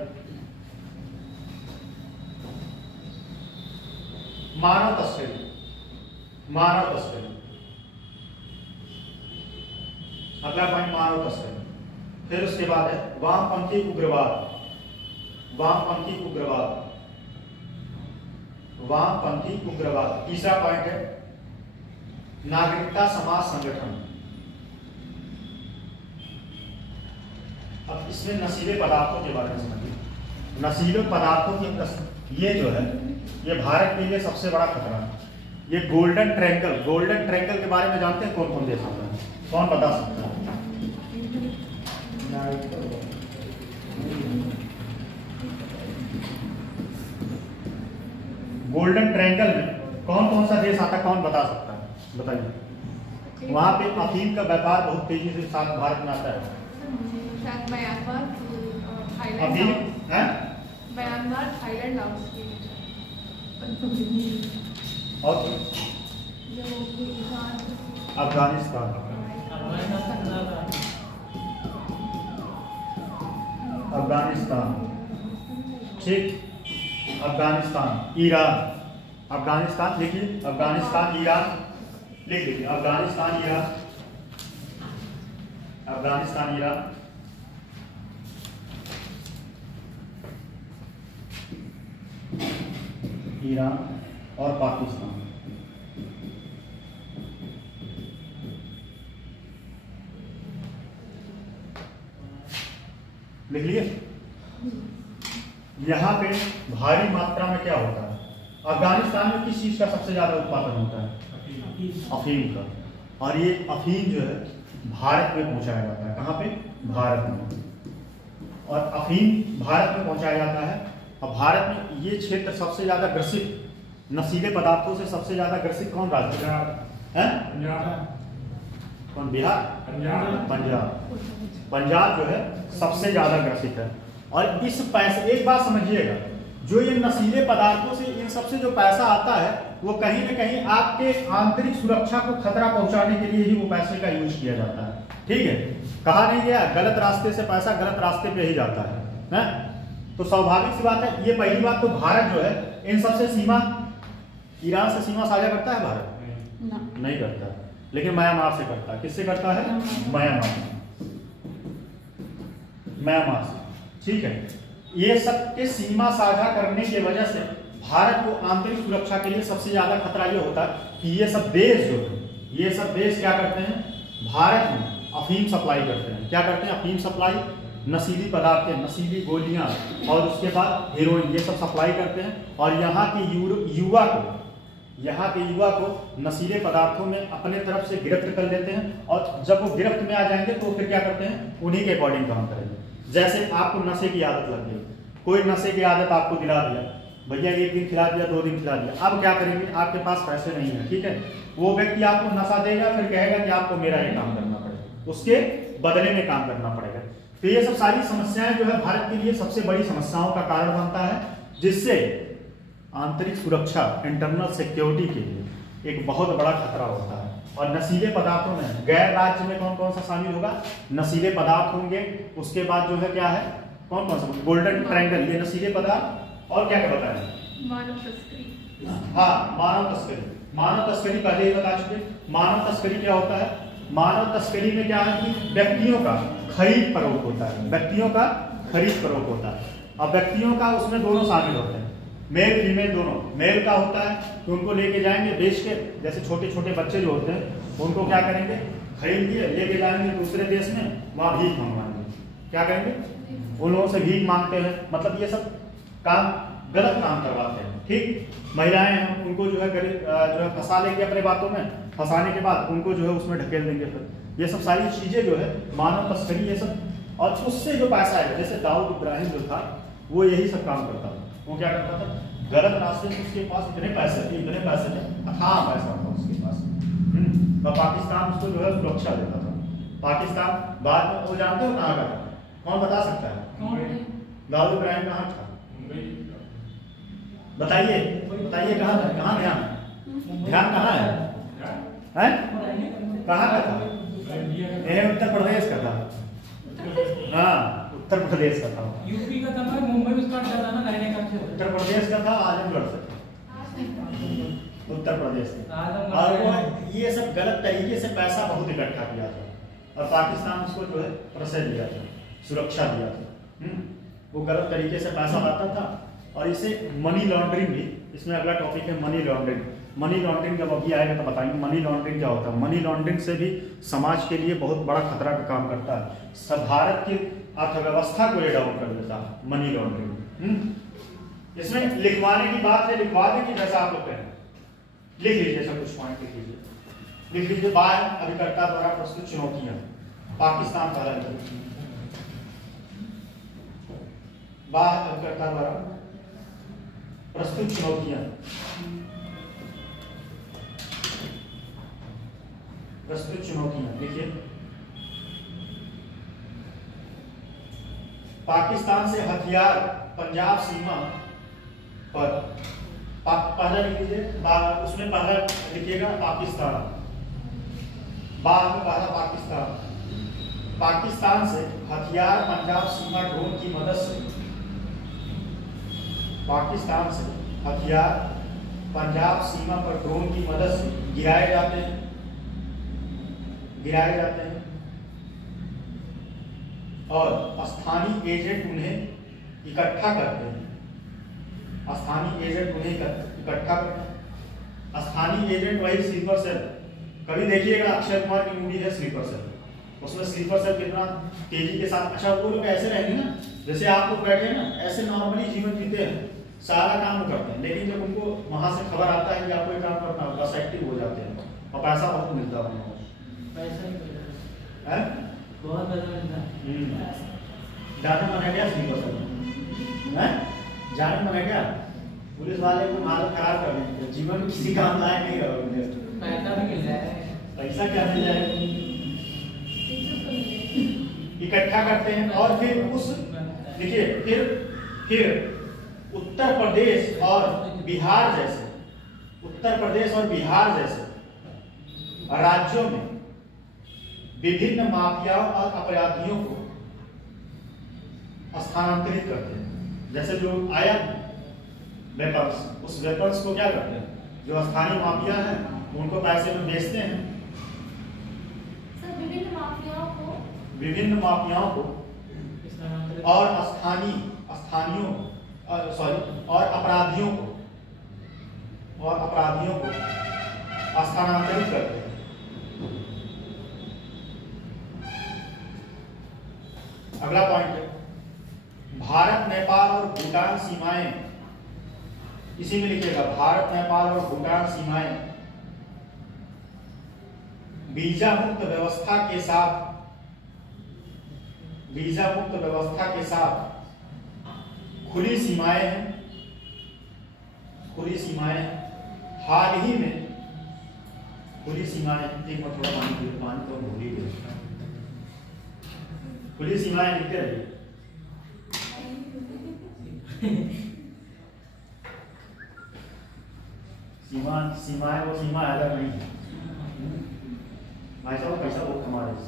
मानव तस्करी। मानव तस्करी, अगला पॉइंट मानव तस्करी। फिर उसके बाद है वामपंथी उग्रवाद। वामपंथी उग्रवाद, वामपंथी उग्रवाद। तीसरा पॉइंट है नागरिकता समाज संगठन। अब इसमें नशीले पदार्थों के बारे में समझिए। नशीले पदार्थों की ये जो है, ये भारत के लिए सबसे बड़ा खतरा है। ये गोल्डन ट्रायंगल, गोल्डन ट्रायंगल के बारे में जानते हैं? कौन कौन दे सकता है? कौन बता सकता है? गोल्डन ट्रायंगल में कौन कौन सा देश आता है? कौन बता सकता है? बताइए। वहां पे अफीम का व्यापार बहुत तेजी से साथ भारत में आता है। शायद म्यांमार, थाईलैंड, अफीम है, म्यांमार, थाईलैंड, लाओस की। और अफगानिस्तान, अफगानिस्तान, ठीक, अफगानिस्तान, ईरान। अफगानिस्तान लिखिए, अफगानिस्तान, ईरान लिख लीजिए। Afghanistan, Iran, Afghanistan, Iran, Iran और पाकिस्तान। लिख लिए। यहाँ पे भारी मात्रा में क्या होता है, अफगानिस्तान में किस चीज का सबसे ज्यादा उत्पादन होता है? अफीम का। और ये अफीम जो है भारत में पहुंचाया जाता है। कहाँ पे? भारत में। और अफीम भारत में पहुंचाया जाता है। और भारत में ये क्षेत्र सबसे ज्यादा ग्रसित, नशीले पदार्थों से सबसे ज्यादा ग्रसित कौन राज्य है? कौन? बिहार? पंजाब। पंजाब जो है सबसे ज्यादा ग्रसित है। और इस पैसे, एक बात समझिएगा, जो ये नशीले पदार्थों से इन सबसे जो पैसा आता है वो कहीं ना कहीं आपके आंतरिक सुरक्षा को खतरा पहुंचाने के लिए ही वो पैसे का यूज किया जाता है। ठीक है, कहा नहीं गया गलत रास्ते से पैसा गलत रास्ते पे ही जाता है? तो स्वाभाविक सी बात है। ये पहली बात तो भारत जो है इन सबसे सीमा, ईरान से सीमा साझा करता है भारत? नहीं करता, लेकिन म्यांमार से करता है। किससे करता है? म्यांमार से। ठीक है, ये सब के सीमा साझा करने की वजह से भारत को आंतरिक सुरक्षा के लिए सबसे ज्यादा खतरा ये होता है कि ये सब देश जो है, ये सब देश क्या करते हैं, भारत में अफीम सप्लाई करते हैं। क्या करते हैं? अफीम सप्लाई, नशीली पदार्थें, नशीली गोलियां और उसके बाद हेरोइन, ये सब सप्लाई करते हैं। और यहाँ के युवा को नशीले पदार्थों में अपने तरफ से गिरफ्त कर लेते हैं। और जब वो गिरफ्त में आ जाएंगे तो फिर क्या करते हैं, उन्हीं के अकॉर्डिंग काम करेंगे। जैसे आपको नशे की आदत लग गई, कोई नशे की आदत आपको दिला दिया, भैया 1 दिन खिला दिया, 2 दिन खिला दिया, अब क्या करेंगे? आपके पास पैसे नहीं है, ठीक है, वो व्यक्ति आपको नशा देगा, फिर कहेगा कि आपको मेरा ये काम करना पड़ेगा, उसके बदले में काम करना पड़ेगा। तो ये सब सारी समस्याएं जो है भारत के लिए सबसे बड़ी समस्याओं का कारण बनता है, जिससे आंतरिक सुरक्षा, इंटरनल सिक्योरिटी के लिए एक बहुत बड़ा खतरा होता है। और नशीले पदार्थों में गैर राज्य में कौन कौन सा शामिल होगा? नशीले पदार्थ होंगे, उसके बाद जो है क्या है, कौन कौन सा? गोल्डन ट्रायंगल, ये नशीले पदार्थ। और क्या क्या बताया? मानव तस्करी। हाँ, मानव तस्करी। मानव तस्करी पहले ही बता चुके। मानव तस्करी क्या होता है? मानव तस्करी में क्या है कि व्यक्तियों का खरीद फरोख्त होता है, व्यक्तियों का खरीद फरोख्त होता है। अब व्यक्तियों का उसमें दोनों शामिल होते हैं, मेल फीमेल दोनों। मेल का होता है कि उनको लेके जाएंगे बेच के, जैसे छोटे छोटे बच्चे जो होते हैं उनको क्या करेंगे, खरीद के लेके जाएंगे दूसरे देश में, वहां भीख मंगवाएंगे। क्या करेंगे? उन लोगों से भीख मांगते हैं, मतलब ये सब काम, गलत काम करवाते हैं। ठीक, महिलाएं हैं, उनको जो है फंसा लेंगे अपने बातों में, फंसाने के बाद उनको जो है उसमें ढकेल देंगे। फिर ये सब सारी चीजें जो है मानव तस्करी, ये सब। और उससे जो पैसा है, जैसे दाऊद इब्राहिम जो था वो यही सब काम करता था। वो क्या करता था? गलत रास्ते से उसके पास इतने पैसे थे, अथाह पैसा था उसके पास, तो पाकिस्तान उसको जो है सुरक्षा देता था। पाकिस्तान बाद में, वो जानते हो कहाँ का? कौन बता सकता है? दाऊद इब्राहिम कहाँ था? बताइए बताइए, कहाँ था? कहाँ ध्यान कहाँ है? कहाँ का था? उत्तर प्रदेश का था। हाँ, उत्तर प्रदेश का था। यूपी का था, मुंबई में स्टार्ट किया था ना रहने का। उत्तर प्रदेश का था, आजमगढ़ से था, उत्तर प्रदेश से। और वो ये सब गलत तरीके से पैसा बहुत इकट्ठा किया था और पाकिस्तान उसको जो है प्रशय दिया था, सुरक्षा दिया था। वो गलत तरीके से पैसा लाता था। और इसे मनी लॉन्ड्रिंग भी, इसमें अगला टॉपिक है मनी लॉन्ड्रिंग। मनी लॉन्ड्रिंग जब अभी आएगा तो बताएंगे मनी लॉन्ड्रिंग क्या होता है। मनी लॉन्ड्रिंग से भी समाज के लिए बहुत बड़ा खतरा का काम करता है, सब भारत की अर्थव्यवस्था को ये डाउन कर देता है मनी लॉन्ड्रिंग। इसमें लिखवाने की बात है, लिखवा दें कि जैसा आप लोग कहें, लिख लीजिए, सब कुछ पॉइंट लिख लीजिए। बाह्य अभिकर्ता द्वारा प्रस्तुत चुनौतियां, पाकिस्तान पहला, बाह्य अभिकर्ता द्वारा प्रस्तुत चुनौतियां, देखिए पाकिस्तान से हथियार पंजाब सीमा पर, पहला लिख लीजिए, उसमें पहला लिखिएगा पाकिस्तान, पहला पाकिस्तान से हथियार पंजाब सीमा ड्रोन की मदद से, पाकिस्तान से हथियार पंजाब सीमा पर ड्रोन की मदद से गिराए जाते हैं और स्थानीय एजेंट उन्हें इकट्ठा करते हैं। स्थानीय एजेंट वही स्लीपर सेल, कभी देखिएगा अक्षय कुमार की मूवी है स्लीपर सेल, उसमें स्लीपर सेल कितना तेजी के साथ, अच्छा वो लोग ऐसे रहेंगे ना जैसे आप लोग बैठे हैं ना, ऐसे नॉर्मली जीवन जीते हैं, सारा काम वो करते हैं, लेकिन जब उनको वहां से खबर आता है कि आपको ये काम करना है, बस एक्टिव हो जाते हैं और पैसा बहुत मिलता है उनको। पैसा हैं? बहुत पैसा मिलता है। जाने मन है क्या स्लीपर सेल हैं? जाने मन है क्या? पुलिस वाले को हालत खराब कर देंगे, जीवन में किसी काम लायक नहीं रहोगे। पैसा भी मिल जाए, पैसा क्या मिल जाएगा? इकट्ठा करते हैं और फिर उस देखिए फिर उत्तर प्रदेश और बिहार जैसे, उत्तर प्रदेश और बिहार जैसे राज्यों में विभिन्न माफियाओं और अपराधियों को स्थानांतरित करते हैं। जैसे जो आया वेपन्स, उस वेपन्स को क्या करते हैं, जो स्थानीय माफिया है उनको पैसे में बेचते हैं। विभिन्न माफियाओं को और स्थानीयों और अपराधियों को स्थानांतरित करते हैं। अगला पॉइंट है भारत नेपाल और भूटान सीमाएं, इसी में लिखिएगा भारत नेपाल और भूटान सीमाएं वीजा मुक्त व्यवस्था के साथ खुली सीमाएं हैं, खुली सीमाएं हाल ही में खुली सीमाएं, एक मिनट थोड़ा पानी तो भूल ही गए, खुली सीमाएं लिखते रहिए। सीमाएं वो सीमा अलग नहीं है भाई साहब, पैसा वो कमा रहे हैं,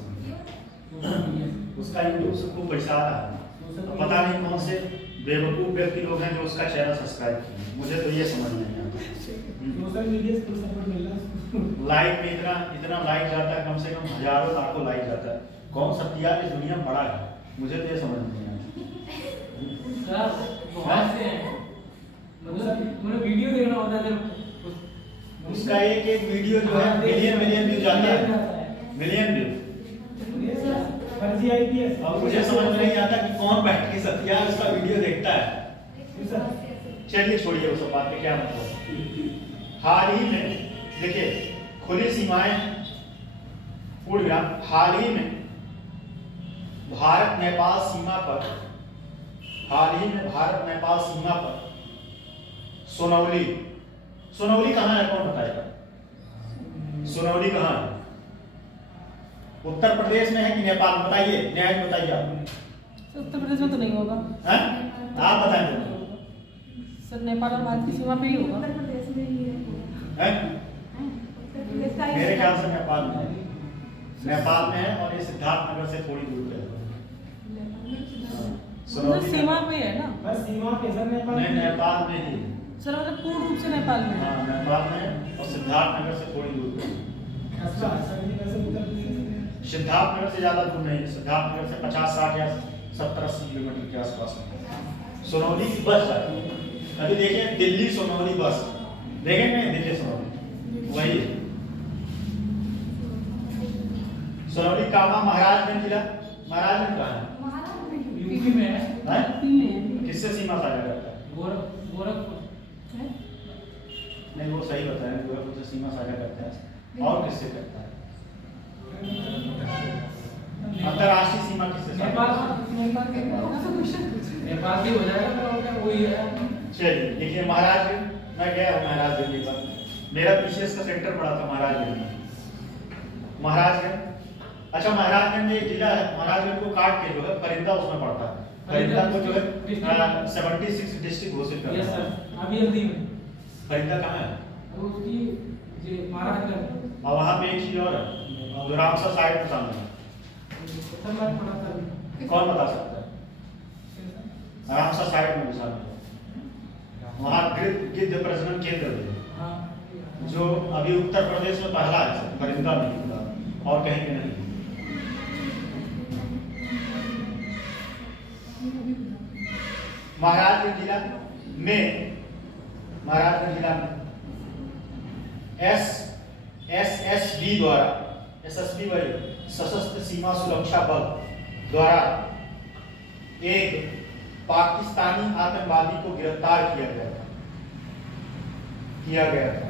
उसका यूट्यूब से खूब पैसा आ रहा है, तो पता नहीं कौन से बेवकूफ व्यक्ति लोग हैं जो उसका चैनल सब्सक्राइब किए, मुझे तो ये समझ नहीं आता। सोशल मीडिया से सपोर्ट मिल रहा है, लाइक में इतना लाइक जाता है, कम से कम हजारों लाखों लाइक जाता है, कौन सत्या इस दुनिया में बड़ा है, मुझे तो ये समझ नहीं आता। बहुत से हैं, मतलब उन्हें वीडियो देखना होता है, उसका एक वीडियो जो है मिलियन व्यू जाता है, मिलियन व्यू। फर्जी आईपीएस, और मुझे समझ में नहीं आता कि कौन बैठ के सत्या उसका वीडियो देखता है। चलिए छोड़िए वो सब बात पे, क्या मतलब। हाल ही में देखिए खुली सीमाएं पूर्ण विराम, हाल ही में भारत नेपाल सीमा पर सोनौली कहाँ है, कौन बताएगा? सोनौली कहाँ है? उत्तर प्रदेश में है कि नेपाल? बताइए, न्याय बताइए आप। उत्तर प्रदेश में तो नहीं होगा, आप बताएंगे सर। नेपाल और भारत की सीमा पे ही होगा। मेरे ख्याल से नेपाल में है और ये सिद्धार्थनगर से थोड़ी दूर पे है। सीमा पे है ना, बस सीमा पे सर, नेपाल में ही सर, मतलब पूर्ण रूप से नेपाल में। हाँ, नेपाल में और सिद्धार्थनगर से थोड़ी दूर पे। सिद्धार्थनगर से ज्यादा दूर नहीं है, सिद्धार्थनगर से 50-60 या 70-80 किलोमीटर के आसपास में सोनौली की बस जाती है। अभी देखिए दिल्ली सोनौली बस देखेंगे, दिल्ली सोनौली वही है। सोनौली कामा महाराजगंज जिला, महाराजगंज कहाँ है? यूपी में है। किससे सीमा साझा करता है? गोरखपुर नहीं, वो सही बताया, गोरखपुर से सीमा साझा करता है। और किससे करता है? अंतरराष्ट्रीय सीमा किससे? नेपाल की हो जाएगा, वही है। चलिए देखिए महाराजगंज, मैं गया हूँ महाराजगंज एक बार, मेरा पीसीएस का सेंटर पड़ा था महाराजगंज में। महाराजगंज, अच्छा महाराजगंज एक जिला है, महाराजगंज को काट के जो है फरिंदा उसमें पड़ता है। फरिंदा को जो है 76 डिस्ट्रिक्ट घोषित करता है। यस सर, अभी जल्दी में फरिंदा कहाँ है? उसकी ये महाराजगंज, और वहाँ पे एक चीज और है, जो रामसर साइड में सामने है। कौन बता सकता है? रामसर साइड में सामने वहाँ गिद्ध प्रजनन केंद्र है, जो अभी उत्तर प्रदेश में पहला है, फरिंदा में खुला और कहीं पे नहीं। महाराजगंज जिला में एसएसबी द्वारा, एसएसबी वही सशस्त्र सीमा सुरक्षा बल द्वारा एक पाकिस्तानी आतंकवादी को गिरफ्तार किया गया था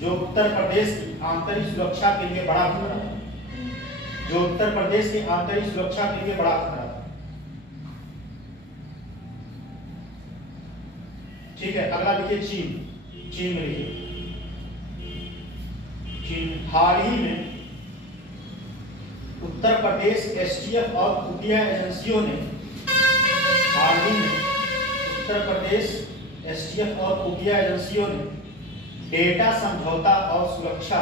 जो उत्तर प्रदेश की आंतरिक सुरक्षा के लिए बड़ा खतरा था। ठीक है, अगला लिखिए चीन में लिखिए। चीन हाल ही में उत्तर प्रदेश एसटीएफ और खुफिया एजेंसियों ने डेटा समझौता और सुरक्षा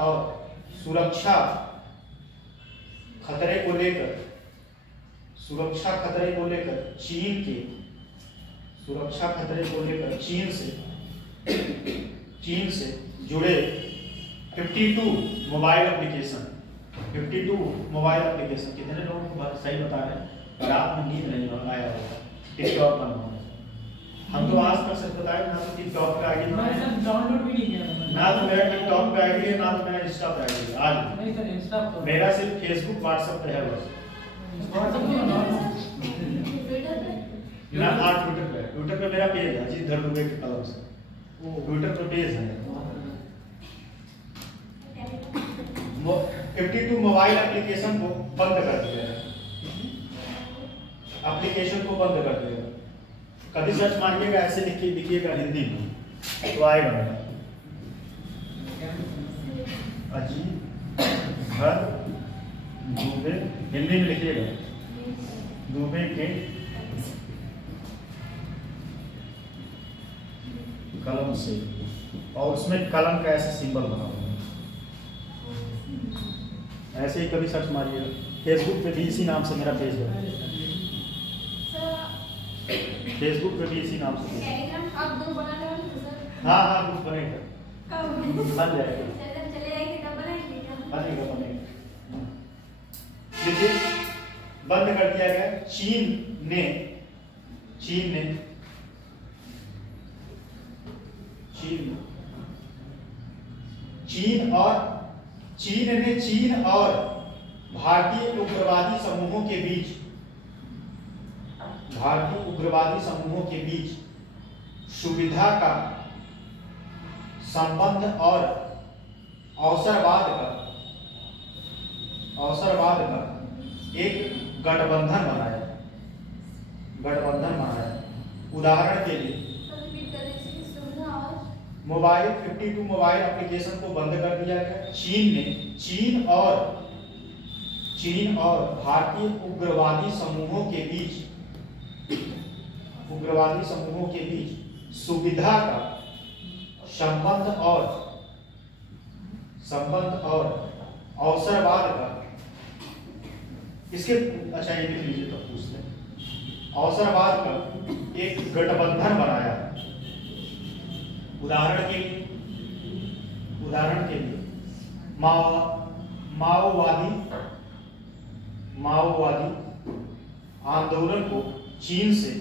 और सुरक्षा खतरे को लेकर चीन से जुड़े 52 मोबाइल एप्लीकेशन कितने लोगों को सही बता रहे हैं, रात में नींद नहीं आया होगा, टिकटॉक बंद होगा। हम तो आज तक सच बताए ना, तो टिकटॉक पे आईडी डाउनलोड भी नहीं किया था ना, तो मेरा टिकटॉक पे आईडी है ना, तो मेरा इंस्टा पे आईडी है। आज नहीं सर, इंस्टा पर मेरा सिर्फ फेसबुक व्हाट्सएप पे है बस, ना आज ट्विटर पे मेरा पेज है अजीत धरदुबे के कलम से, ट्विटर पे पेज है। 52 मोबाइल एप्लीकेशन को बंद कर दिया है, कभी सर्च मारिएगा ऐसे लिखिएगा हिंदी में तो आएगा मेरा अजीत धरदुबे, हिंदी में लिखिएगा दुबे के कलम से, और उसमें कलम का ऐसे सिंबल बना हुआ है, ऐसे ही कभी सर्च मारिएगा। फेसबुक पे भी इसी नाम से मेरा पेज है, फेसबुक पे भी इसी नाम से। हाँ ग्रुप बनेगा, बन जाएगा, बनेगा। देखिए बंद कर दिया गया। चीन ने चीन और भारतीय उग्रवादी समूहों के बीच सुविधा का संबंध और अवसरवाद का एक गठबंधन बनाया। उदाहरण के लिए 52 मोबाइल एप्लीकेशन को बंद कर दिया गया। चीन और भारतीय उग्रवादी समूहों के बीच सुविधा का संबंध और अवसरवाद का, इसके अच्छा ये लिख लीजिए तो पूछते हैं, अवसरवाद का एक गठबंधन बनाया। उदाहरण के लिए माओवादी आंदोलन को चीन से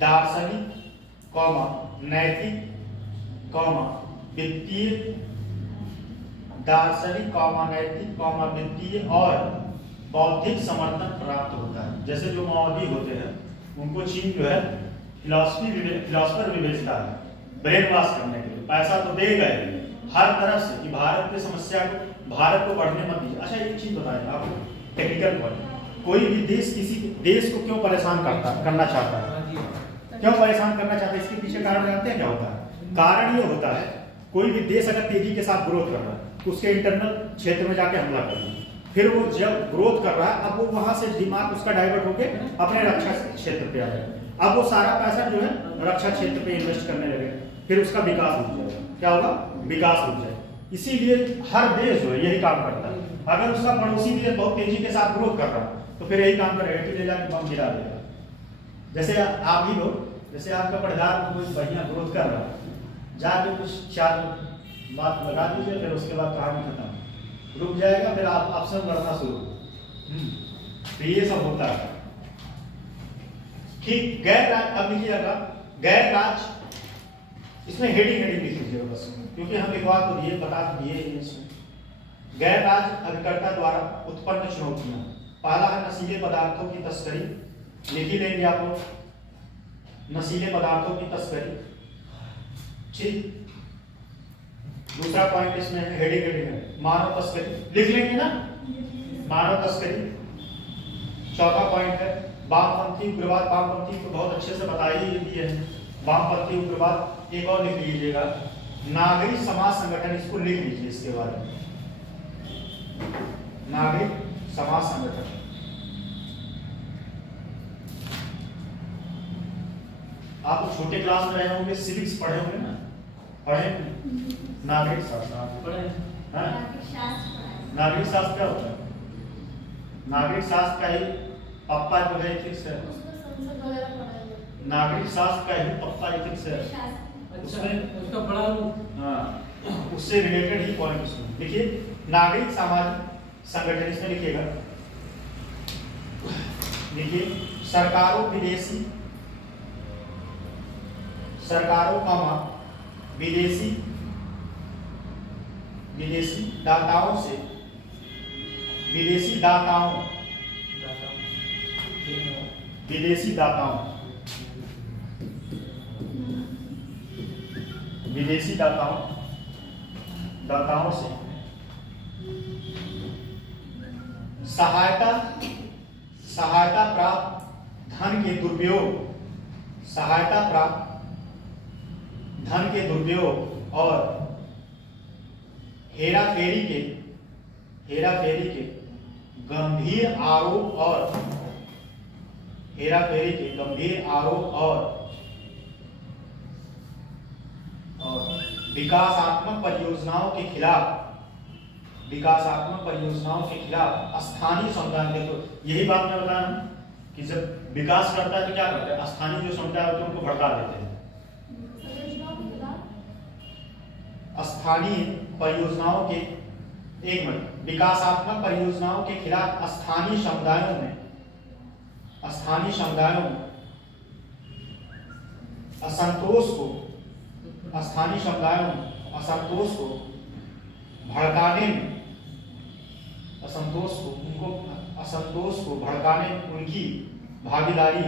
दार्शनिक, नैतिक, वित्तीय और बौद्धिक समर्थन प्राप्त होता है। जैसे जो माओवादी होते हैं उनको चीन जो है फिलॉसफर भी भेजता है ब्रेन वॉश करने के लिए, पैसा तो देगा ही हर तरफ से कि भारत की समस्या को, भारत को बढ़ने मत दीजिए। अच्छा एक चीज बताएं आपको, टेक्निकल पॉइंट, कोई भी देश किसी देश को क्यों परेशान करना चाहता है, क्यों परेशान करना चाहता है, इसके पीछे कारण जानते हैं क्या होता है? कारण ये होता है कोई भी देश अगर तेजी के साथ ग्रोथ कर रहा है तो उसके इंटरनल क्षेत्र में जाके हमला करना, फिर वो जब ग्रोथ कर रहा है अब वो वहां से दिमाग उसका डाइवर्ट होके अपने रक्षा क्षेत्र पे आ जाए, अब वो सारा पैसा जो है रक्षा क्षेत्र पे इन्वेस्ट करने लगे, फिर उसका विकास रुक जाएगा। क्या होगा? विकास रुक जाएगा। इसीलिए हर देश जो है यही काम करता है, अगर उसका पड़ोसी देश बहुत तेजी के साथ ग्रोथ कर रहा है तो फिर यही काम करेगा कि ले जाके बम गिरा देगा। जैसे आप ही लोग, जैसे आपका परिवार कोई बढ़िया ग्रोथ कर रहा है, जाके कुछ 4 बात लगा दीजिए, फिर उसके बाद कहानी खत्म, रुक जाएगा, फिर आप आपसे लड़ना शुरू। तो ये सब होता है। ठीक, गैर राज्य, अब लिखिएगा गैर राज्य, इसमें हेडिंग लिख लीजिए बस, क्योंकि हम लिखवा तो दिए, बता दिए इसमें। गैर राज्य अभिकर्ता द्वारा उत्पन्न चुनौतियां, पहला है नशीले पदार्थों की तस्करी, लिख ही लेंगे आप लोग, नशीले पदार्थों की तस्करी। ठीक, दूसरा पॉइंट इसमें है, हेडिंग है मानव तस्करी, लिख लेंगे ना, मानव तस्करी। चौथा पॉइंट है वामपंथी उग्रवाद, वामपंथी को बहुत अच्छे से बता ही दिए हैं, वामपंथी उग्रवाद। एक और लिख लीजिएगा नागरिक समाज संगठन, इसको लिख लीजिए इसके बारे में, नागरिक समाज संगठन। आप छोटे क्लास में रहे होंगे, सिविक्स पढ़े होंगे ना, पढ़े? नागरिक शास्त्र पढ़े? नागरिक शास्त्र क्या होता है? नागरिक शास्त्र का ही पप्पा जो है एथिक्स है, नागरिक शास्त्र का ही पप्पा एथिक्स है, उसमें उसका बड़ा हाँ, उससे रिलेटेड ही पॉइंट उसमें लिखिए। नागरिक सामाजिक संगठन, इसमें लिखिएगा, लिखिए सरकारों विदेशी, सरकारों का विदेशी विदेशी दाताओं से, विदेशी दाताओं, विदेशी दाताओं, विदेशी दाताओं से सहायता प्राप्त धन के दुरुपयोग, सहायता प्राप्त धन के दुरुपयोग और हेराफेरी के गंभीर आरोप और हेराफेरी के गंभीर आरोप और विकासात्मक परियोजनाओं के खिलाफ, विकासात्मक परियोजनाओं के खिलाफ स्थानीय समुदाय। देखो यही बात मैं बता रहा हूं कि जब विकास करता है तो क्या करता है, स्थानीय जो समुदाय होते हैं उनको भड़का देते हैं। स्थानीय परियोजनाओं के, एक मिनट, विकासात्मक परियोजनाओं के खिलाफ स्थानीय समुदायों में असंतोष को भड़काने में, असंतोष को भड़काने में उनकी भागीदारी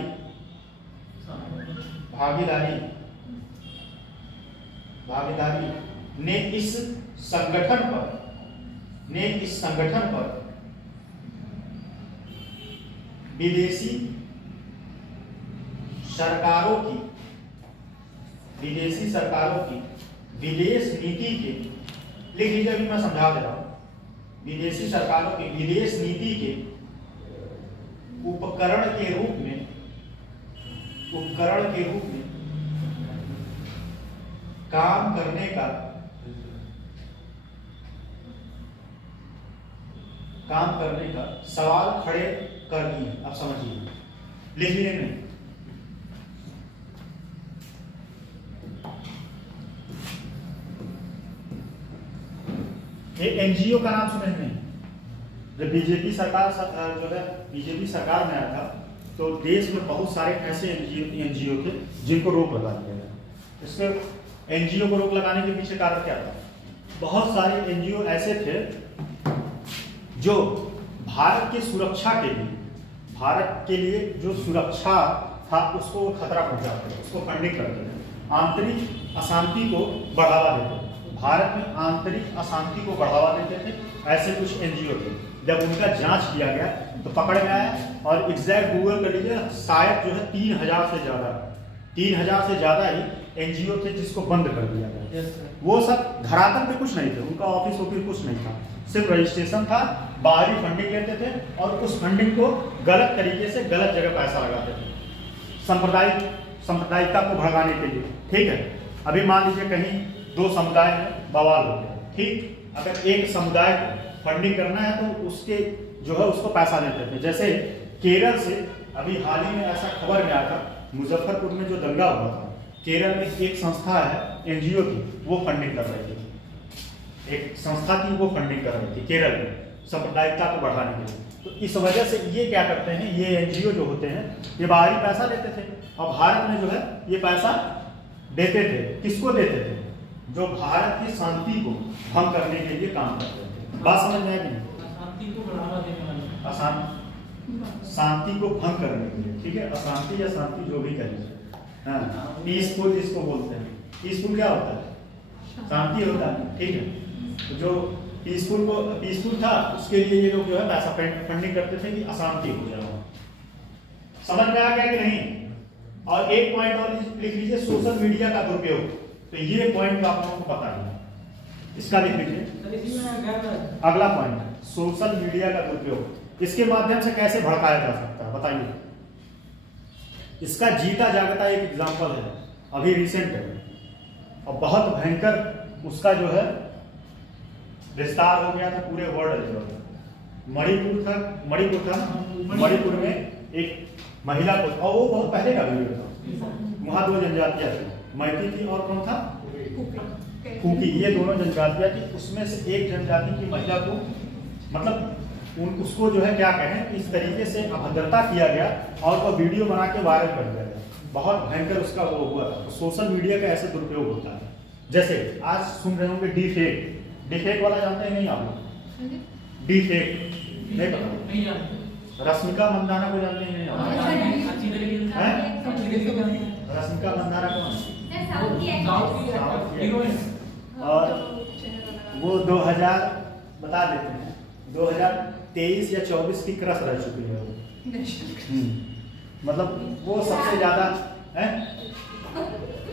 ने इस संगठन पर विदेशी सरकारों की विदेश नीति के, लिख लीजिए, अभी मैं समझा दे रहा हूं, विदेशी सरकारों की विदेश नीति के उपकरण के रूप में काम करने का सवाल खड़े कर दिए। अब समझिए, लिख लीजिए नहीं, एक एनजीओ का नाम सुने नहीं? जब बीजेपी सरकार जो है बीजेपी सरकार में आया था तो देश में बहुत सारे ऐसे एनजीओ थे जिनको रोक लगा दिया गया। इसमें एनजीओ को रोक लगाने के पीछे कारण क्या था? बहुत सारे एनजीओ ऐसे थे जो भारत की सुरक्षा के लिए, भारत के लिए जो सुरक्षा था उसको खतरा पहुंचाते थे, उसको फंडिंग करते थे, आंतरिक अशांति को बढ़ावा देते थे, भारत में आंतरिक अशांति को बढ़ावा देते थे। ऐसे कुछ एनजीओ थे। जब उनका जांच किया गया तो पकड़ में आया, और एग्जैक्ट गूगल कर लीजिए, शायद जो है 3000 से ज्यादा ही एनजीओ थे जिसको बंद कर दिया गया। वो सब धरातल पे कुछ नहीं थे, उनका ऑफिस ऑफिस कुछ नहीं था, सिर्फ रजिस्ट्रेशन था, बाहरी फंडिंग लेते थे और उस फंडिंग को गलत तरीके से गलत जगह पैसा लगाते थे, सांप्रदायिकता को भड़काने के लिए। ठीक है, अभी मान लीजिए कहीं दो समुदाय में बवाल हो गया, ठीक, अगर एक समुदाय को फंडिंग करना है तो उसके जो है उसको पैसा देते थे। जैसे केरल से अभी हाल ही में ऐसा खबर में आया था, मुजफ्फरपुर में जो दंगा हुआ था, केरल में एक संस्था है एनजीओ थी वो फंडिंग कर रही थी, एक संस्था थी वो फंडिंग कर रही थी केरल में सांप्रदायिकता को बढ़ाने के लिए। तो इस वजह से ये क्या करते हैं, ये एनजीओ जो होते हैं ये बाहरी पैसा लेते थे और भारत में जो है ये पैसा देते थे। किसको देते थे? जो भारत की शांति को भंग करने के लिए काम करते थे। बात समझ में आएगी? शांति को बढ़ावा देने वाले, शांति को भंग करने के लिए, ठीक है, अशांति या शांति जो भी करें। हाँ, पीसफुल इसको बोलते हैं। पीसफुल क्या होता है? शांति होता है, ठीक है। तो जो पीसफुल था उसके लिए ये लोग जो है पैसा फंडिंग करते थे कि अशांति हो जाए। समझ में आ गया कि नहीं? और एक पॉइंट और लिख लीजिए, सोशल मीडिया का दुरुपयोग। तो ये पॉइंट आप लोगों को पता है, इसका लिख लीजिए। अगला पॉइंट, सोशल मीडिया का दुरुपयोग। इसके माध्यम से कैसे भड़काया जा सकता है बताइए? इसका जीता जागता एक एग्जांपल है, अभी रिसेंट है और बहुत भयंकर उसका जो है विस्तार हो गया था पूरे वर्ल्ड में। मणिपुर था मणिपुर में एक महिला को, और वो बहुत पहले का वीडियो था, वहां दो जनजातियां थी, मैती थी और कौन था? कुकी। ये दोनों जनजातियां थी, उसमें से एक जनजाति की महिला को मतलब उसको जो है क्या कहें इस तरीके से अभद्रता किया गया और वो वीडियो बना के वायरल कर दिया गया। बहुत भयंकर उसका वो हुआ था। तो सोशल मीडिया का ऐसे दुरुपयोग होता है। जैसे आज सुन रहे होंगे डीफेक वाला जानते हैं नहीं आप लोग? डीफेक नहीं पता? रश्मिका मंदाना को जानते हैं नहीं आप? रश्मिका मंदाना कौन? और वो 2000 बता देते हैं 2023 या 24 की क्रश रह चुकी है वो। मतलब वो सबसे ज्यादा है।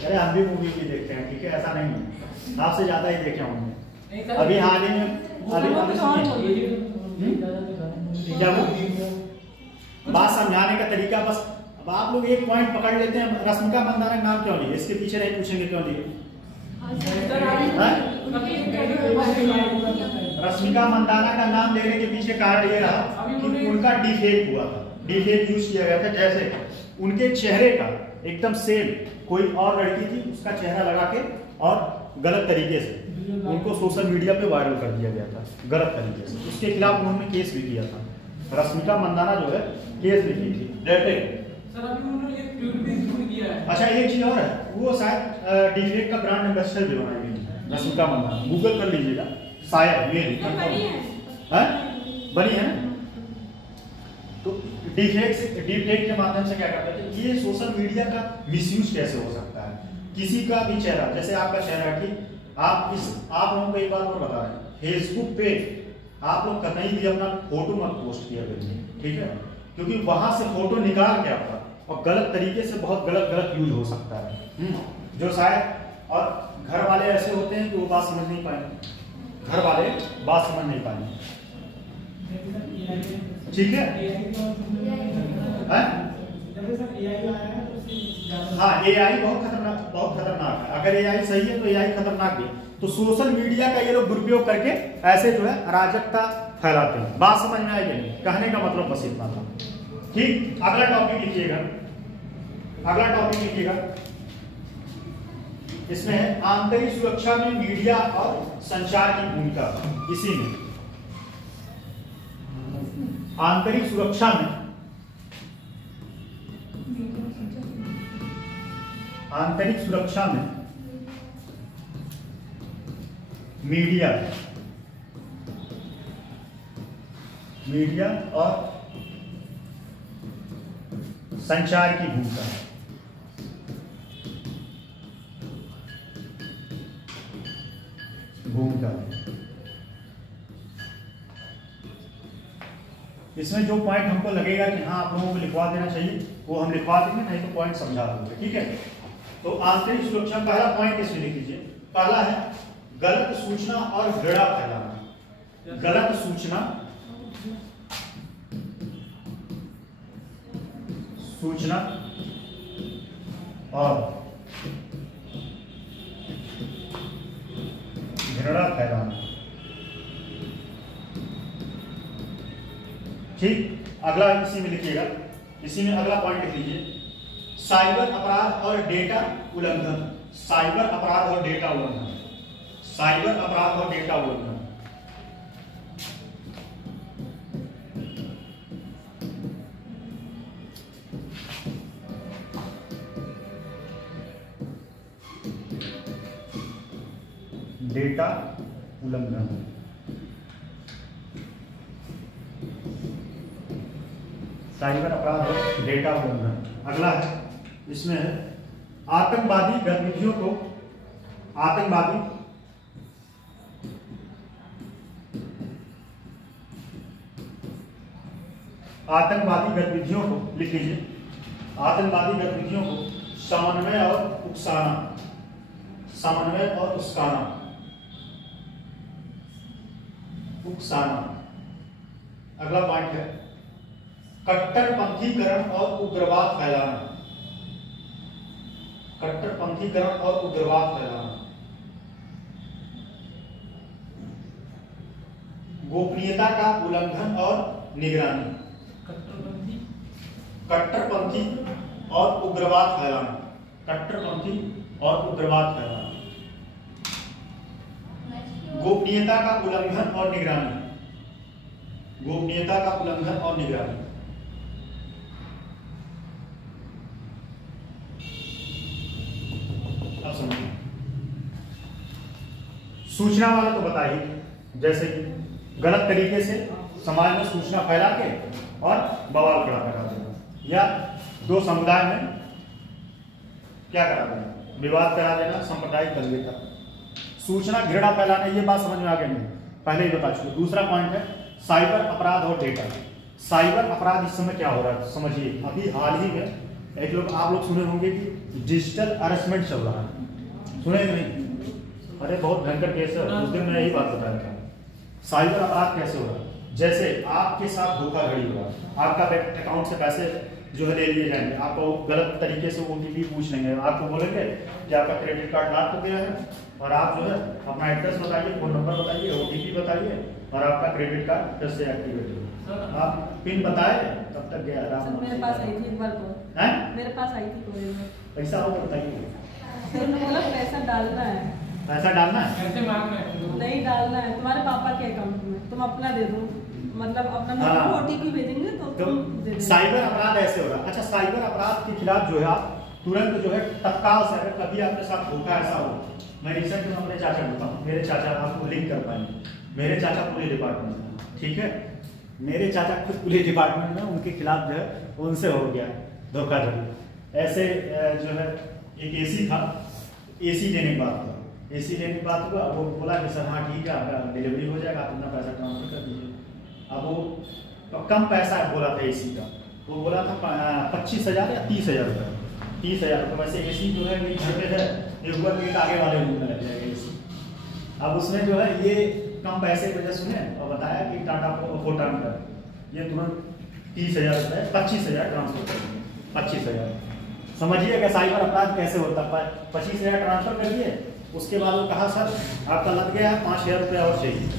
अरे हम भी मूवी भी देखते हैं, ठीक है, ऐसा नहीं है, आपसे ज्यादा ही देखे होंगे। अभी हाल ही में क्या वो बात समझाने का तरीका, बस अब आप लोग एक पॉइंट पकड़ लेते हैं। रश्मिका मंदाना का नाम क्यों लिए? इसके पीछे नहीं पूछेंगे क्यों लिए? रश्मिका मंदाना का नाम लेने के पीछे कारण ये रहा कि उनका डीफेक हुआ था, डीफेक यूज किया गया था। जैसे उनके चेहरे का एकदम सेम कोई और लड़की थी, उसका चेहरा लगा के और गलत तरीके से उनको सोशल मीडिया पे वायरल कर दिया गया था, गलत तरीके से। उसके खिलाफ उन्होंने केस भी किया था। रश्मिका मंदाना जो है केस भी की थी। अच्छा एक चीज और है, वो शायद डीफेक का ब्रांड एम्बेसडर भी बनाई गई रश्मिका मंदाना, गूगल कर लीजिएगा, शायद मेरी बनी है ना। तो डीफेक के माध्यम से क्या करते थे, ये सोशल मीडिया का मिसयूज कैसे हो सकता है? किसी का भी चेहरा, जैसे आपका चेहरा, ठीक, आप लोगों को एक बात और बता रहे हैं, फेसबुक पे आप लोग कहीं भी अपना फोटो मत पोस्ट किया करिए, ठीक है, क्योंकि वहां से फोटो निकाल के आपका और गलत तरीके से बहुत गलत यूज हो सकता है। जो शायद, और घर वाले ऐसे होते हैं कि वो बात समझ नहीं पाएंगे, घर वाले बात समझ नहीं पाएंगे, ठीक है? हाँ, एआई बहुत खतरनाक है। अगर एआई सही है तो एआई खतरनाक भी है। तो सोशल मीडिया का ये लोग दुरुपयोग करके ऐसे जो है अराजकता फैलाते हैं। बात समझ में आएगी नहीं? कहने का मतलब बस इतना था, ठीक। अगला टॉपिक लिखिएगा, इसमें है आंतरिक सुरक्षा में मीडिया और संचार की भूमिका। इसी में आंतरिक सुरक्षा में मीडिया और संचार की भूमिका। इसमें जो पॉइंट हमको लगेगा कि हाँ आप लोगों को लिखवा देना चाहिए वो हम लिखवा देंगे, नहीं तो पॉइंट समझा देंगे, ठीक है। तो आंतरिक सुरक्षा, पहला पॉइंट इसमें लिख लीजिए। पहला है गलत सूचना और घृणा फैलाना। गलत सूचना और घृणा फैलाना, ठीक। अगला इसी में लिखिएगा, इसी में अगला पॉइंट लिख लीजिए, साइबर अपराध और डेटा उल्लंघन। साइबर अपराध और डेटा उल्लंघन, साइबर अपराध और डेटा उल्लंघन। डेटा उल्लंघन, साइबर अपराध और डेटा उल्लंघन। अगला है, इसमें है आतंकवादी गतिविधियों को, आतंकवादी गतिविधियों को, लिख लीजिए, आतंकवादी गतिविधियों को समन्वय और उकसाना, समन्वय और उकसाना, उकसाना। अगला पॉइंट है कट्टरपंथीकरण और उग्रवाद फैलाना, कट्टरपंथीकरण और उग्रवाद फैलाना। गोपनीयता का उल्लंघन और निगरानी, कट्टरपंथी और उग्रवाद फैलाना, कट्टरपंथी और उग्रवाद फैलाना। गोपनीयता का उल्लंघन और निगरानी, गोपनीयता का उल्लंघन और निगरानी। अब समझिए, सूचना वाला तो बताइए, जैसे कि गलत तरीके से समाज में सूचना फैला के और बवाल खड़ा करा देना, या दो समुदाय में क्या करा देना, विवाद करा देना, सांप्रदायिक कलह, सूचना घृणा फैलाना। ये बात समझ में आ गई नहीं, पहले ही बता चुके। दूसरा पॉइंट है साइबर अपराध और डेटा। साइबर अपराध इस समय क्या हो रहा है समझिए, अभी हाल ही में एक लोग, आप लोग सुने होंगे कि डिजिटल अरेस्टमेंट चल रहा है, सुने नहीं? अरे बहुत भयंकर केस है, उस दिन मैं यही बात बता रहा था। साइबर अपराध कैसे हो रहा है, जैसे आपके साथ धोखाधड़ी हुआ, आपका बैंक अकाउंट से पैसे जो है ले लिए जाएंगे, आपको गलत तरीके से OTP पूछ लेंगे, आपको बोलेंगे कि आपका क्रेडिट कार्ड लॉक हो गया है और आप जो है अपना एड्रेस बताइए, फोन नंबर बताइए, OTP बताइए और आपका क्रेडिट कार्ड फिर से एक्टिवेट हो। आप पिन बताए तब तक गया आराम। मेरे पास आई थी एक बार तो, हैं? मेरे पास आई थी कोई में पैसा होगा बताइए, फिर उन्होंने बोला पैसा डालना है, पैसा डालना है, कैसे मांगना है? नहीं डालना है, तुम्हारे पापा के अकाउंट में, तुम अपना दे दो, मतलब अपना नंबर OTP भेजेंगे तो तुम दे देना। साइबर अपराध ऐसे हो रहा है। अच्छा, साइबर अपराध के खिलाफ जो है आप तुरंत जो है तत्काल से, अगर कभी आपके साथ धोखा ऐसा हो, मैं रिसेंट में अपने चाचा को बताऊं, मेरे चाचा आपको लिंक कर पाएंगे, मेरे चाचा पुलिस डिपार्टमेंट में, ठीक है, मेरे चाचा खुद पुलिस डिपार्टमेंट में, उनके खिलाफ जो है उनसे हो गया धोखाधड़ी। ऐसे जो है एक AC था, AC देने की बात हुआ, AC देने की बात हुआ, वो बोला कि सर हाँ ठीक है आपका डिलीवरी हो जाएगा, आप इतना पैसा ट्रांसफर कर दीजिए। अब वो तो कम पैसा बोला था AC का, वो बोला था 25,000 या 30,000 रुपये, 30,000 रुपये। वैसे AC जो है मेरी घर पे है, एक ऊपर एक आगे वाले रूम में लग जाएगा AC। अब उसमें जो है ये कम पैसे की वजह सुने और बताया कि टाटा को ट्रांसफर, ये तुरंत 30,000 रुपये 25,000 ट्रांसफर कर दिए, 25,000। समझिएगा साइबर अपराध कैसे होता है। 25,000 ट्रांसफर कर दिए, उसके बाद वो कहा सर आपका लग गया 5,000 रुपये और चाहिए।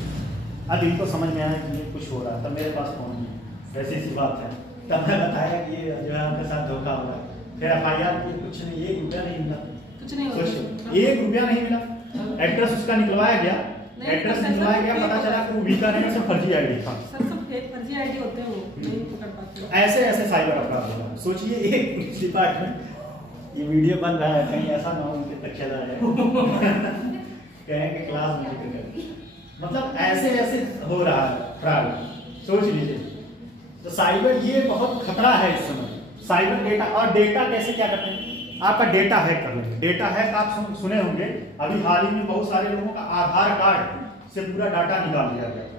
अब इनको समझ में आया कि ये कुछ हो रहा है, तब मेरे पास फोन नहीं, ऐसी सी बात है, तब मैं बताया कि ये जो है आपके साथ धोखा हो रहा है। फिर FIR की, कुछ नहीं, 1 रुपया नहीं मिला, कुछ नहीं सोचो 1 रुपया नहीं मिला। एड्रेस उसका निकलवाया गया, एड्रेस निकलवाया गया, पता चला कि वो बीकानेर से फर्जी ID था। सर सब फेक फर्जी ID होते हैं, वो नहीं पकड़ पाते। ऐसे ऐसे साइबर अपराध होगा। सोचिए एक पुलिस डिपार्टमेंट, ये वीडियो बन रहा है, कहीं ऐसा ना हो उनके तक चला जाए कहें कि क्लास में जिक्र कर, मतलब ऐसे ऐसे हो रहा है फ्रॉड, सोच लीजिए। तो साइबर ये बहुत खतरा है इस समय। साइबर डेटा, और डेटा कैसे क्या करते हैं, आपका डेटा हैक कर लेंगे। डेटा हैक आप सुने होंगे, अभी हाल ही में बहुत सारे लोगों का आधार कार्ड से पूरा डाटा निकाल लिया गया था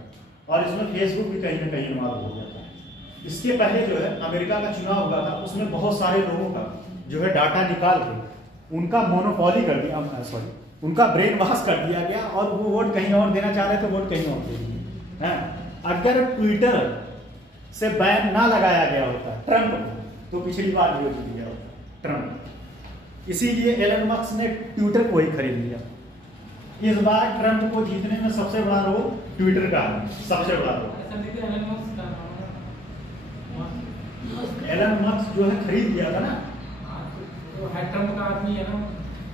और इसमें फेसबुक भी कहीं ना कहीं इन्वॉल्व हो गया था। इसके पहले जो है अमेरिका का चुनाव हुआ था, उसमें बहुत सारे लोगों का जो है डाटा निकाल के उनका मोनोपोली कर दिया, सॉरी उनका ब्रेन वॉश कर दिया गया और वो वोट कहीं और देना चाह रहे थे, वोट कहीं और दे दिए हैं। अगर ट्विटर से बैन ना लगाया गया होता ट्रंप तो पिछली बार वोट जीत गया होता ट्रंप। इसीलिए एलन मस्क ने ट्विटर को ही खरीद लिया। इस बार ट्रंप को जीतने में सबसे बड़ा रोल ट्विटर का है, सबसे बड़ा रोल। एलन मस्क जो है खरीद लिया था ना, ट्रंप का आदमी है ना,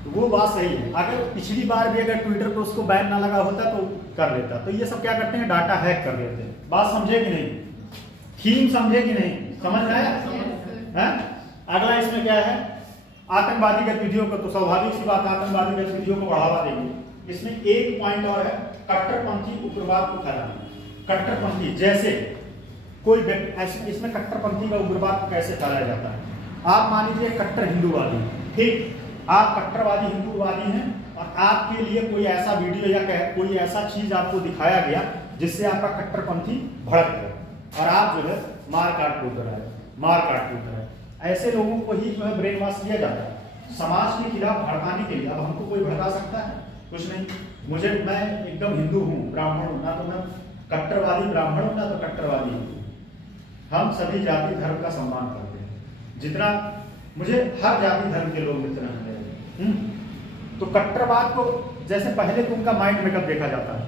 तो वो बात सही है। अगर पिछली बार भी अगर ट्विटर पे उसको बैन ना लगा होता तो कर लेता। तो ये सब क्या करते हैं, डाटा हैक कर लेते हैं। बात समझे कि नहीं, थीम समझे कि नहीं, समझ में आया है? अगला इसमें क्या है, आतंकवादी गतिविधियों को, तो स्वाभाविक सी बात आतंकवादी गतिविधियों को बढ़ावा देंगे। इसमें एक पॉइंट और है, कट्टरपंथी उग्रवाद को फैलाना। कट्टरपंथी जैसे कोई व्यक्ति, इसमें कट्टरपंथी का उग्रवाद को कैसे फैलाया जाता है। आप मान लीजिए कट्टर हिंदूवादी, ठीक, आप कट्टरवादी हिंदूवादी हैं और आपके लिए कोई ऐसा वीडियो या कोई ऐसा चीज आपको दिखाया गया जिससे आपका कट्टरपंथी भड़क गया और आप जो है मार काट कूद रहे। ऐसे लोगों को ही जो है ब्रेन वॉश किया जाता है समाज के खिलाफ भड़काने के लिए। अब हमको कोई भड़का सकता है? कुछ नहीं। मुझे, मैं एकदम हिंदू हूँ, ब्राह्मण हूँ, ना तो मैं कट्टरवादी ब्राह्मण हूँ ना तो कट्टरवादी हिंदू। हम सभी जाति धर्म का सम्मान करते हैं, जितना मुझे हर जाति धर्म के लोग मित्र हैं। तो कट्टरवाद को जैसे पहले तो उनका माइंड मेकअप देखा जाता है।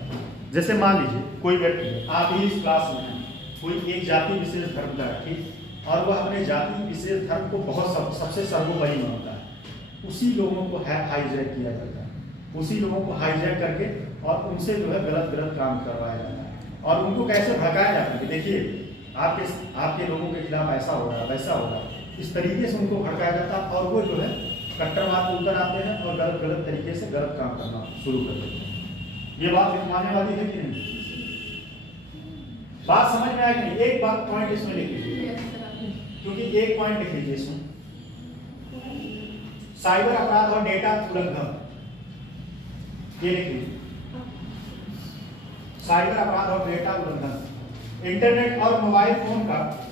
जैसे मान लीजिए कोई व्यक्ति है, आप ही इस क्लास में हैं, कोई एक जाति विशेष धर्म का है, ठीक, और वह अपने जाति विशेष धर्म को बहुत सबसे सर्वोपरि मानता है। उसी लोगों को हाईजैक किया जाता है, उसी लोगों को हाईजैक करके और उनसे जो है गलत काम करवाया जाता है और उनको कैसे भड़काया जाता है कि देखिए आपके लोगों के खिलाफ ऐसा हो रहा है, वैसा हो रहा है। इस तरीके से उनको भड़काया जाता है और वो जो है कट्टरवाद को उतर आते हैं और गलत तरीके से गलत काम करना शुरू कर देते हैं। ये बात दिखाने वाली है कि नहीं? बात समझ में आएगी? एक बात पॉइंट इसमें लिख लीजिए, क्योंकि एक पॉइंट लिख लीजिए इसमें, साइबर अपराध और डेटा उल्लंघन। ये लिख लीजिए, साइबर अपराध और डेटा उल्लंघन। इंटरनेट और मोबाइल फोन का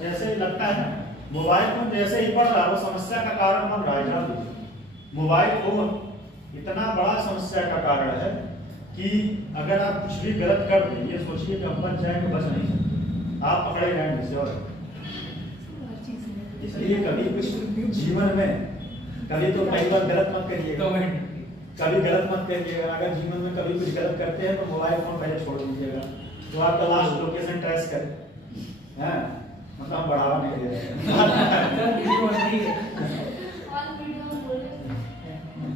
जैसे लगता है मोबाइल फोन जैसे ही बढ़ रहा है वो समस्या का कारण बन रहा है। जान, मोबाइल फोन इतना बड़ा समस्या का कारण है कि अगर आप कुछ भी गलत कर दें, ये सोचिए कि हम बच जाएंगे, बच नहीं सकते, आप पकड़े जाएंगे। और इसलिए कभी कुछ जीवन में कभी तो पहली बार गलत मत करिएगा, कभी गलत मत करिएगा। अगर जीवन में कभी कुछ गलत करते हैं तो मोबाइल फोन पहले छोड़ दीजिएगा, तो आपका लास्ट लोकेशन ट्रेस करे। मतलब हम बढ़ावा नहीं दे रहे हैं,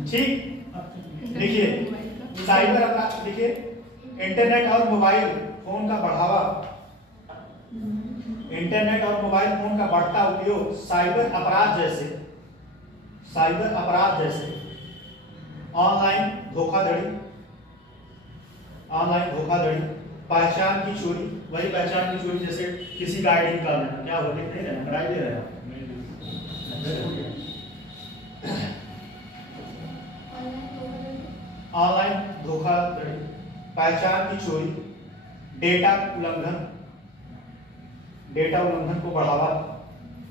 ठीक। देखिए साइबर अपराध, देखिए इंटरनेट और मोबाइल फोन का बढ़ावा, इंटरनेट और मोबाइल फोन का बढ़ता उपयोग साइबर अपराध जैसे ऑनलाइन धोखाधड़ी, पहचान की चोरी। वही पहचान की चोरी जैसे किसी का आईडी निकाल लेना, क्या हो लिख नहीं रहे, कराई दे रहे हैं। ऑनलाइन धोखाधड़ी, पहचान की चोरी, डेटा उल्लंघन को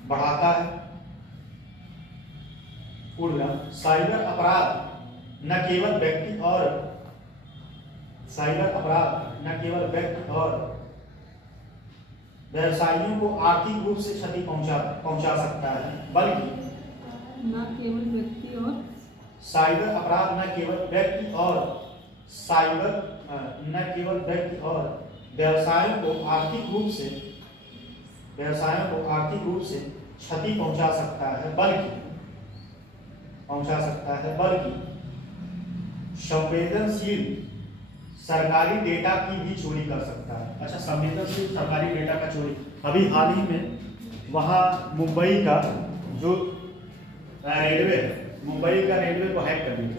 बढ़ाता है। साइबर अपराध न केवल व्यक्ति और व्यवसायियों को आर्थिक रूप से क्षति पहुंचा सकता है, बल्कि न केवल व्यक्ति और साइबर अपराध न केवल व्यक्ति और व्यवसायों को आर्थिक रूप से क्षति पहुंचा सकता है, बल्कि संवेदनशील सरकारी डेटा की भी चोरी कर सकता है। अच्छा, संवेदनशील सरकारी डेटा का चोरी, अभी हाल ही में वहाँ मुंबई का जो रेलवे है, मुंबई का रेलवे को हैक कर दिया।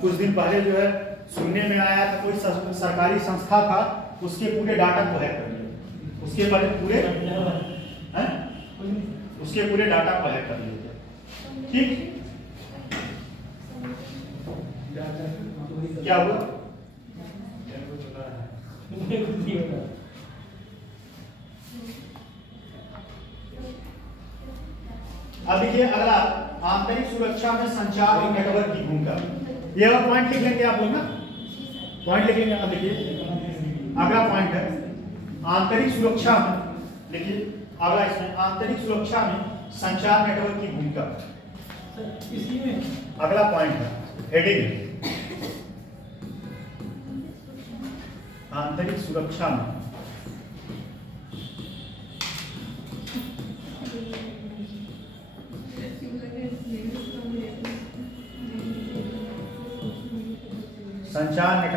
कुछ दिन पहले जो है सुनने में आया था कोई सरकारी संस्था था, उसके पूरे डाटा को हैक कर दिया, उसके पूरे डाटा को हैक कर दिया। ठीक, क्या हुआ? अब देखिए अगला, आंतरिक सुरक्षा में संचार और नेटवर्क की भूमिका। ये वाला पॉइंट लिख लेंगे आप लोग ना, पॉइंट लिख लेंगे। अब देखिए अगला पॉइंट है आंतरिक सुरक्षा में, देखिए अगला इसमें आंतरिक सुरक्षा में संचार नेटवर्क की भूमिका। इसी में अगला पॉइंट है हेडिंग, आंतरिक सुरक्षा में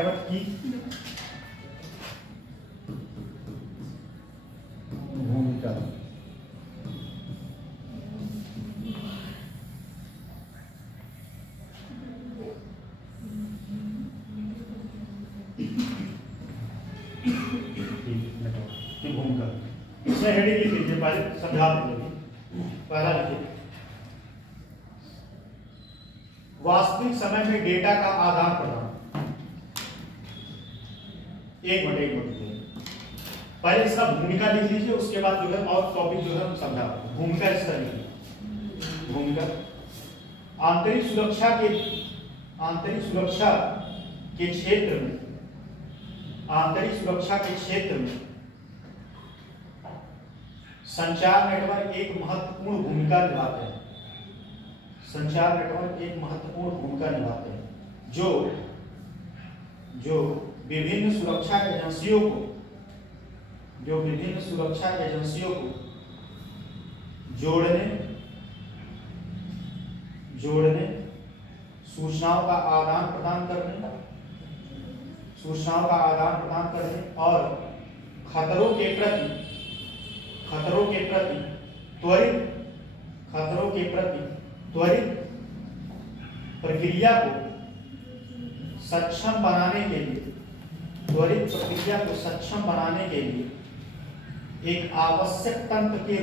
नेटवर्क की भूमिका। भूमिका इसमें हेडिंग लिख लीजिए, पहले समझा दीजिए। पहला लिखिए, वास्तविक समय में डेटा का आदान प्रदान। एक मिनट पहले इसका भूमिका लिख लीजिए, उसके बाद जो है और टॉपिक जो है हम समझा। भूमिका इसका लिखिए, भूमिका आंतरिक सुरक्षा के क्षेत्र में, आंतरिक सुरक्षा के क्षेत्र में संचार नेटवर्क एक महत्वपूर्ण भूमिका निभाते हैं। संचार नेटवर्क एक महत्वपूर्ण भूमिका निभाते हैं जो विभिन्न सुरक्षा एजेंसियों को जोड़ने, सूचनाओं का आदान प्रदान करने और खतरों के त्वरित प्रक्रिया को सक्षम बनाने के लिए एक आवश्यक तंत्र के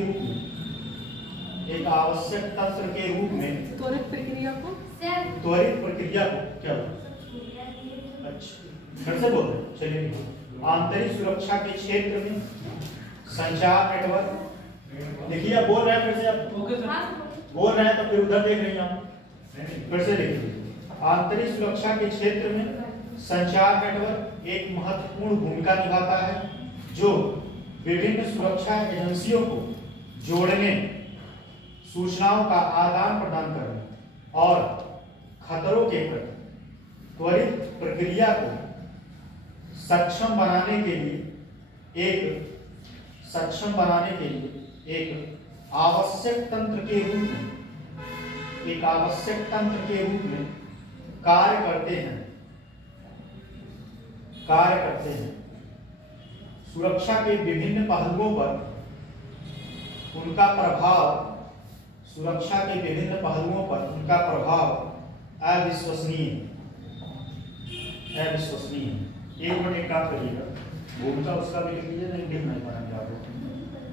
रूप में त्वरित प्रक्रिया को क्या अच्छा फिर से बोल रहे, चलिए। आंतरिक सुरक्षा के क्षेत्र में संचार नेटवर्क, देखिए आप बोल रहे हैं, फिर से आप ओके सर, बोल रहे हैं तो फिर उधर देख रहे हैं आप, फिर से देखिए। आंतरिक सुरक्षा के क्षेत्र में संचार नेटवर्क एक महत्वपूर्ण भूमिका निभाता है जो विभिन्न सुरक्षा एजेंसियों को जोड़ने, सूचनाओं का आदान प्रदान करने और खतरों के प्रति त्वरित प्रक्रिया को सक्षम बनाने के लिए एक आवश्यक तंत्र के रूप में कार्य करते हैं। सुरक्षा के विभिन्न पहलुओं पर उनका प्रभाव अविश्वसनीय। एक मिनट एक काम करिएगा, भूमिका उसका भी लिख लीजिए, नहीं लिख नहीं पाएंगे आप।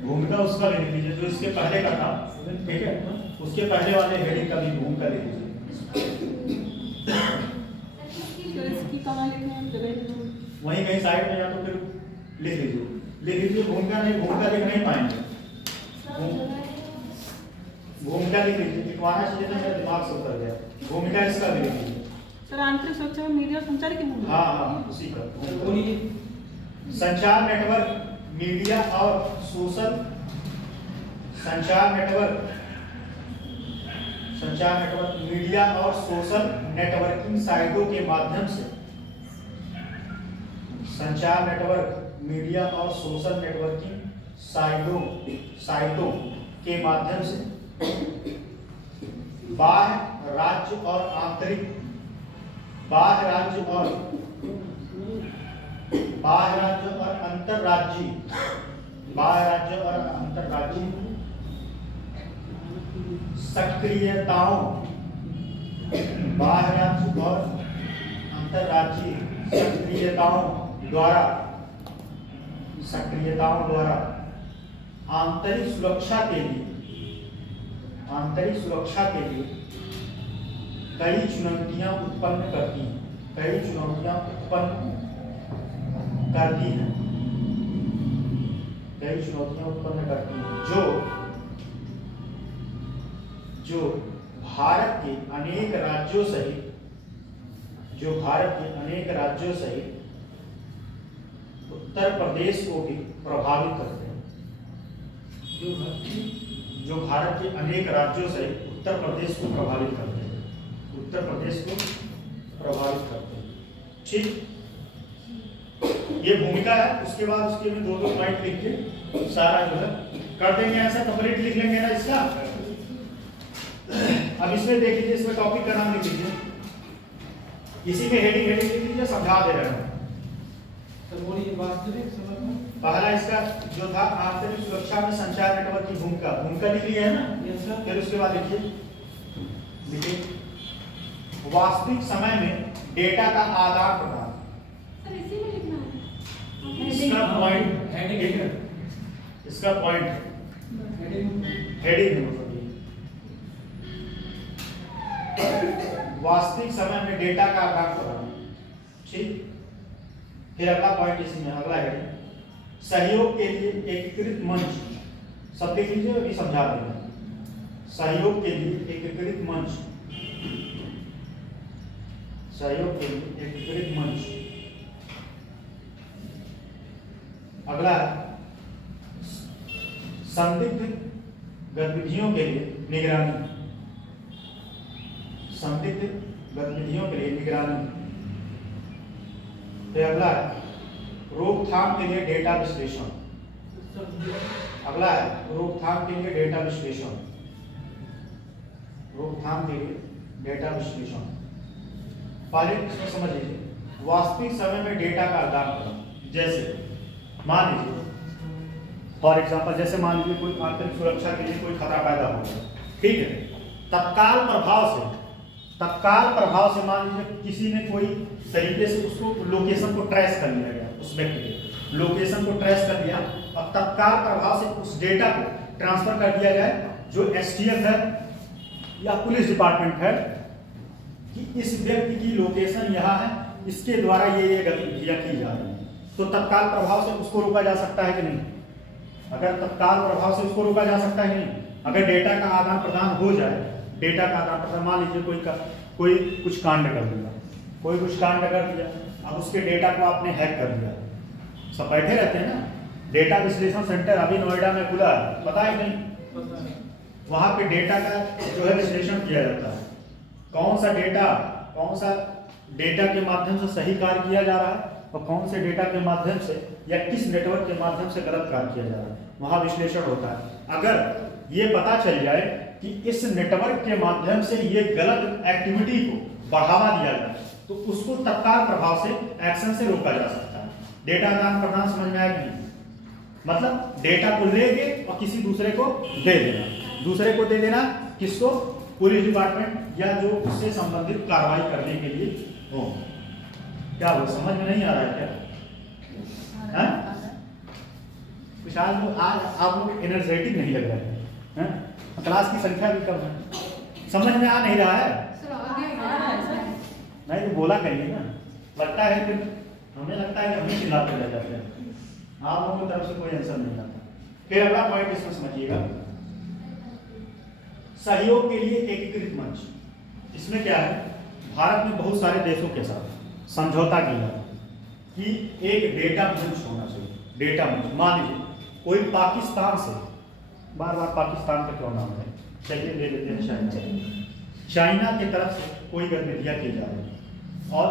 भूमिका उसका भी लिख लीजिए जो इसके पहले का था, ठीक है, उसके पहले वाले हेडिंग का भी भूमिका लिख लीजिए। इसकी कहाँ लिखना है, जगह वहीं कहीं साइड में या तो फिर लिख लीजिए। भूमिका लिख नहीं पाएंगे, भूमिका लिख लीजिए। लिखवाना चाहिए था, मेरे दिमाग से उतर गया। भूमिका इसका भी लिख लीजिए सर। आंतरिक सुरक्षा में मीडिया संचार की भूमिका। हाँ उसी का बोलिए। संचार नेटवर्क मीडिया और सोशल मीडिया और सोशल नेटवर्किंग साइटों के माध्यम से बाह्य राज्य और अंतरराज्यीय सक्रियताओं द्वारा आंतरिक सुरक्षा के लिए कई चुनौतियां उत्पन्न करती हैं, जो भारत के अनेक राज्यों सहित उत्तर प्रदेश को भी प्रभावित करते हैं। जो भारत के अनेक राज्यों सहित उत्तर प्रदेश को प्रभावित करते हैं। ठीक, ये भूमिका है। उसके बाद उसके में दो पॉइंट लिख के सारा जो है कर देंगे, ऐसा कंप्लीट लिख लेंगे ना इसका। अब इसमें देख लीजिए, इसमें टॉपिक का नाम लिख लीजिए, इसी में हेडिंग हेडिंग लिख लीजिए, समझा दे रहे हैं। तो बोलिए वास्तविक समय में। पहला इसका जो था आंतरिक सुरक्षा में संचार नेटवर्क की भूमिका, भूमिका लिख लिया है ना। Yes sir. फिर उसके बाद लिखिए वास्तविक समय में डेटा का आदान प्रदान। सर इसी में लिखना है। इसका पॉइंट हेडिंग इसका पॉइंट हेडिंग हेडिंग वास्तविक समय में डेटा का आदान प्रदान। ठीक, फिर अगला पॉइंट इसमें अगला है सहयोग के लिए एकीकृत मंच। सब देख लीजिए, अभी समझा देंगे। सहयोग के लिए एकीकृत मंच, सहयोग के लिए एकीकृत मंच। अगला है संदिग्ध गतिविधियों के लिए निगरानी, संदिग्ध गतिविधियों के लिए निगरानी। फिर अगला है रोकथाम के लिए डेटा विश्लेषण। अगला है रोकथाम के लिए डेटा विश्लेषण, रोकथाम के लिए डेटा विश्लेषण। पहले इसमें समझ लीजिए वास्तविक समय में डेटा का आदान प्रदान। जैसे मान लीजिए फॉर एग्जांपल, जैसे मान लीजिए कोई आंतरिक सुरक्षा के लिए कोई खतरा पैदा हो गया, ठीक है, तत्काल प्रभाव से मान लीजिए किसी ने कोई तरीके से उसको लोकेशन को ट्रेस कर लिया गया, उस व्यक्ति के लोकेशन को ट्रेस कर दिया और तत्काल प्रभाव से उस डेटा को ट्रांसफर कर दिया जाए जो एसटीएफ है या पुलिस डिपार्टमेंट है कि इस व्यक्ति की लोकेशन यहाँ है, इसके द्वारा ये गतिविधियां की जा रही है। तो तत्काल प्रभाव से उसको रोका जा सकता है कि नहीं? अगर तत्काल प्रभाव से उसको रोका जा सकता है कि नहीं? अगर डेटा का आदान प्रदान हो जाए, डेटा का आदान प्रदान, मान लीजिए कोई कुछ कांड कर दिया, कोई कुछ कांड कर दिया, अब उसके डेटा को आपने हैक कर दिया। सब बैठे रहते हैं ना, डेटा विश्लेषण सेंटर अभी नोएडा में खुला है, पता है नहीं? वहां पे डेटा का जो है विश्लेषण किया जाता है, कौन सा डेटा के माध्यम से सही कार्य किया जा रहा है और कौन से डेटा के माध्यम से या किस नेटवर्क के माध्यम से गलत कार्य किया जा रहा है, वहां विश्लेषण होता है। अगर ये पता चल जाए कि इस नेटवर्क के माध्यम से ये गलत एक्टिविटी को बढ़ावा दिया जाए तो उसको तत्काल प्रभाव से एक्शन से रोका जा सकता है। डेटा आदान प्रदान समझ में आया कि नहीं? मतलब डेटा को लेके और किसी दूसरे को दे देना, दूसरे को दे देना किसको? पुलिस डिपार्टमेंट या जो उससे संबंधित कार्रवाई करने के लिए हो। क्या वो समझ में नहीं आ रहा है क्या? कुछ आज आप लोग एनर्जेटिक नहीं लग रहे हैं, क्लास की संख्या भी कम है, समझ में आ नहीं रहा है? सर आगे नहीं तो बोला करिए ना, लगता है फिर हमें लगता है कि हम ही चिल्लाते रह जाते हैं, आप लोगों की तरफ से कोई आंसर नहीं आता। फिर अगला पॉइंट इसमें समझिएगा, सहयोग के लिए एकीकृत मंच। इसमें क्या है, भारत में बहुत सारे देशों के साथ समझौता किया कि एक डेटा मंच होना चाहिए। डेटा मंच, मान लीजिए कोई पाकिस्तान से, बार बार पाकिस्तान का क्यों नाम है, चलिए ले लेते हैं चाइना। चाइना की तरफ से कोई गतिविधियां की जा रही है और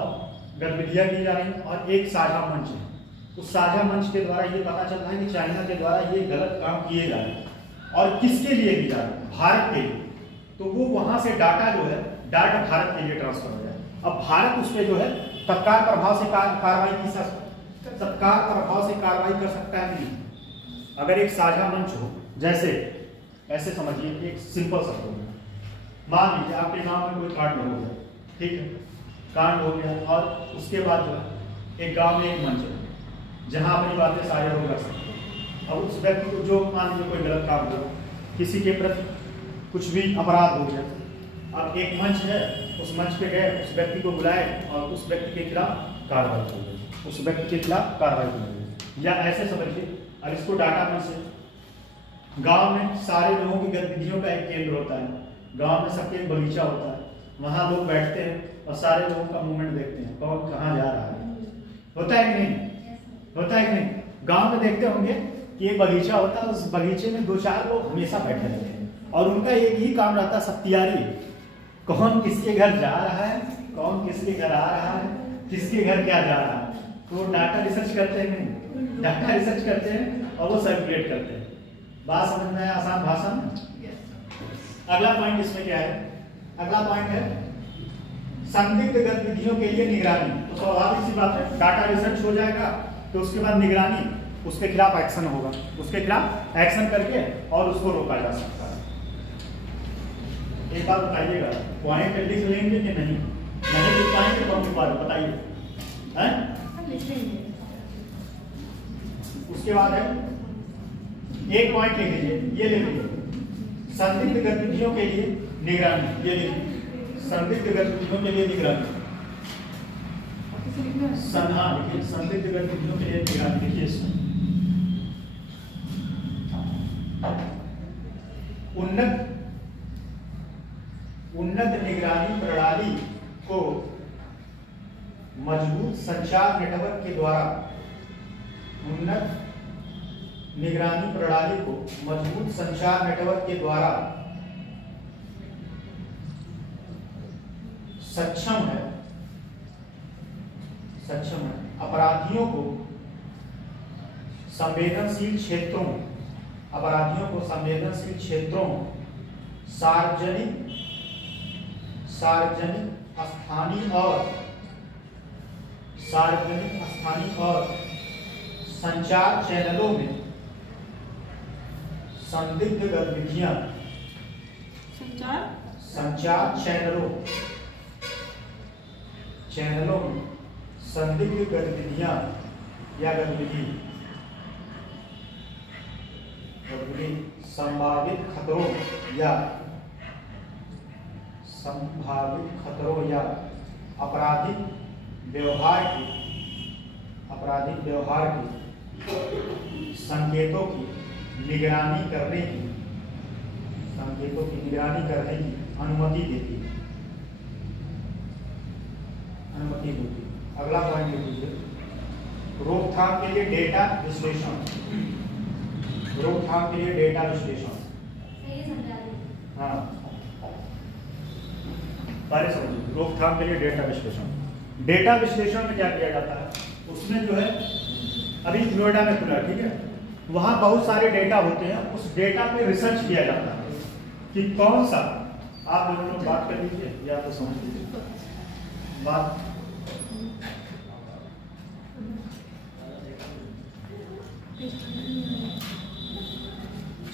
गतिविधियां की जा रही हैं और एक साझा मंच है, उस साझा मंच के द्वारा ये पता चल रहा है कि चाइना के द्वारा ये गलत काम किए जा रहे हैं और किसके लिए किए जा रहे हैं? भारत के लिए। तो वो वहां से डाटा जो है डाटा भारत के लिए ट्रांसफर हो जाए। अब भारत उस पर जो है तत्काल प्रभाव से तत्काल प्रभाव से कार्रवाई कर सकता है नहीं। अगर एक साझा मंच हो, जैसे ऐसे समझिए, एक सिंपल सा हो, मान लीजिए आपके गांव में कोई कांड हो गया, ठीक है, कांड हो गया और उसके बाद जो है एक गांव में एक मंच है जहां अपनी बातें सारे लोग रख सकते हैं। अब उस व्यक्ति को जो मान लीजिए कोई गलत काम हो, किसी के प्रति कुछ भी अपराध हो गया, अब एक मंच है, उस मंच पे गए, उस व्यक्ति को बुलाए और उस व्यक्ति के खिलाफ कार्रवाई की गई, उस व्यक्ति के खिलाफ कार्रवाई की गई। या ऐसे समझिए, अब इसको डाटा मंच से गांव में सारे लोगों की गतिविधियों का एक केंद्र होता है, गांव में सबके एक बगीचा होता है, वहां लोग बैठते हैं और सारे लोगों का मूवमेंट देखते हैं, कौन कहाँ जा रहा है। होता है कि नहीं? होता है कि नहीं? गांव में देखते होंगे कि एक बगीचा होता है, उस बगीचे में 2-4 लोग हमेशा बैठे रहते हैं और उनका एक ही काम रहता है, सत्यारी, कौन किसके घर जा रहा है, कौन किसके घर आ रहा है, किसके घर क्या जा रहा है। तो डाटा रिसर्च करते हैं, नहीं डाटा रिसर्च करते हैं और वो सर्कुलेट करते हैं। बात समझ में आया आसान भाषा में? अगला पॉइंट इसमें क्या है? अगला पॉइंट है संदिग्ध गतिविधियों के लिए निगरानी, तो स्वाभाविक सी बात है, डाटा रिसर्च हो जाएगा तो उसके बाद निगरानी, उसके खिलाफ एक्शन होगा, उसके खिलाफ एक्शन करके और उसको रोका जा सकता है। एक बात बताइएगा, पॉइंट लिख लेंगे कि नहीं? नहीं लिख पाएंगे तो हम बात बताइए, हैं? उसके बाद है एक पॉइंट लिख लीजिए, ये लिख लीजिए, संदिग्ध गतिविधियों के लिए निगरानी, ये लिखिए, संदिग्ध गतिविधियों के लिए निगरानी, संदिग्ध गतिविधियों के लिए निगरानी लिखिए इसमें। उन्नत निगरानी प्रणाली को मजबूत संचार नेटवर्क के द्वारा, उन्नत निगरानी प्रणाली को मजबूत संचार नेटवर्क के द्वारा सक्षम है अपराधियों को संवेदनशील क्षेत्रों, सार्वजनिक स्थानीय और संचार चैनलों में संदिग्ध गतिविधियां, संचार चैनलों में संदिग्ध गतिविधियां या गतिविधि संभावित खतरों या आपराधिक व्यवहार के संकेतों की निगरानी करने की अनुमति देती है। अगला पॉइंट लिख लीजिए, रोकथाम के लिए डेटा विश्लेषण, हाँ पहले समझिए, रोकथाम के लिए डेटा विश्लेषण। डेटा विश्लेषण में क्या किया जाता है, उसमें जो है अभी नोएडा में खुला, ठीक है, वहां बहुत सारे डेटा होते हैं, उस डेटा पे रिसर्च किया जाता है कि कौन सा, आप दोनों बात कर लीजिए या तो समझ लीजिए बात।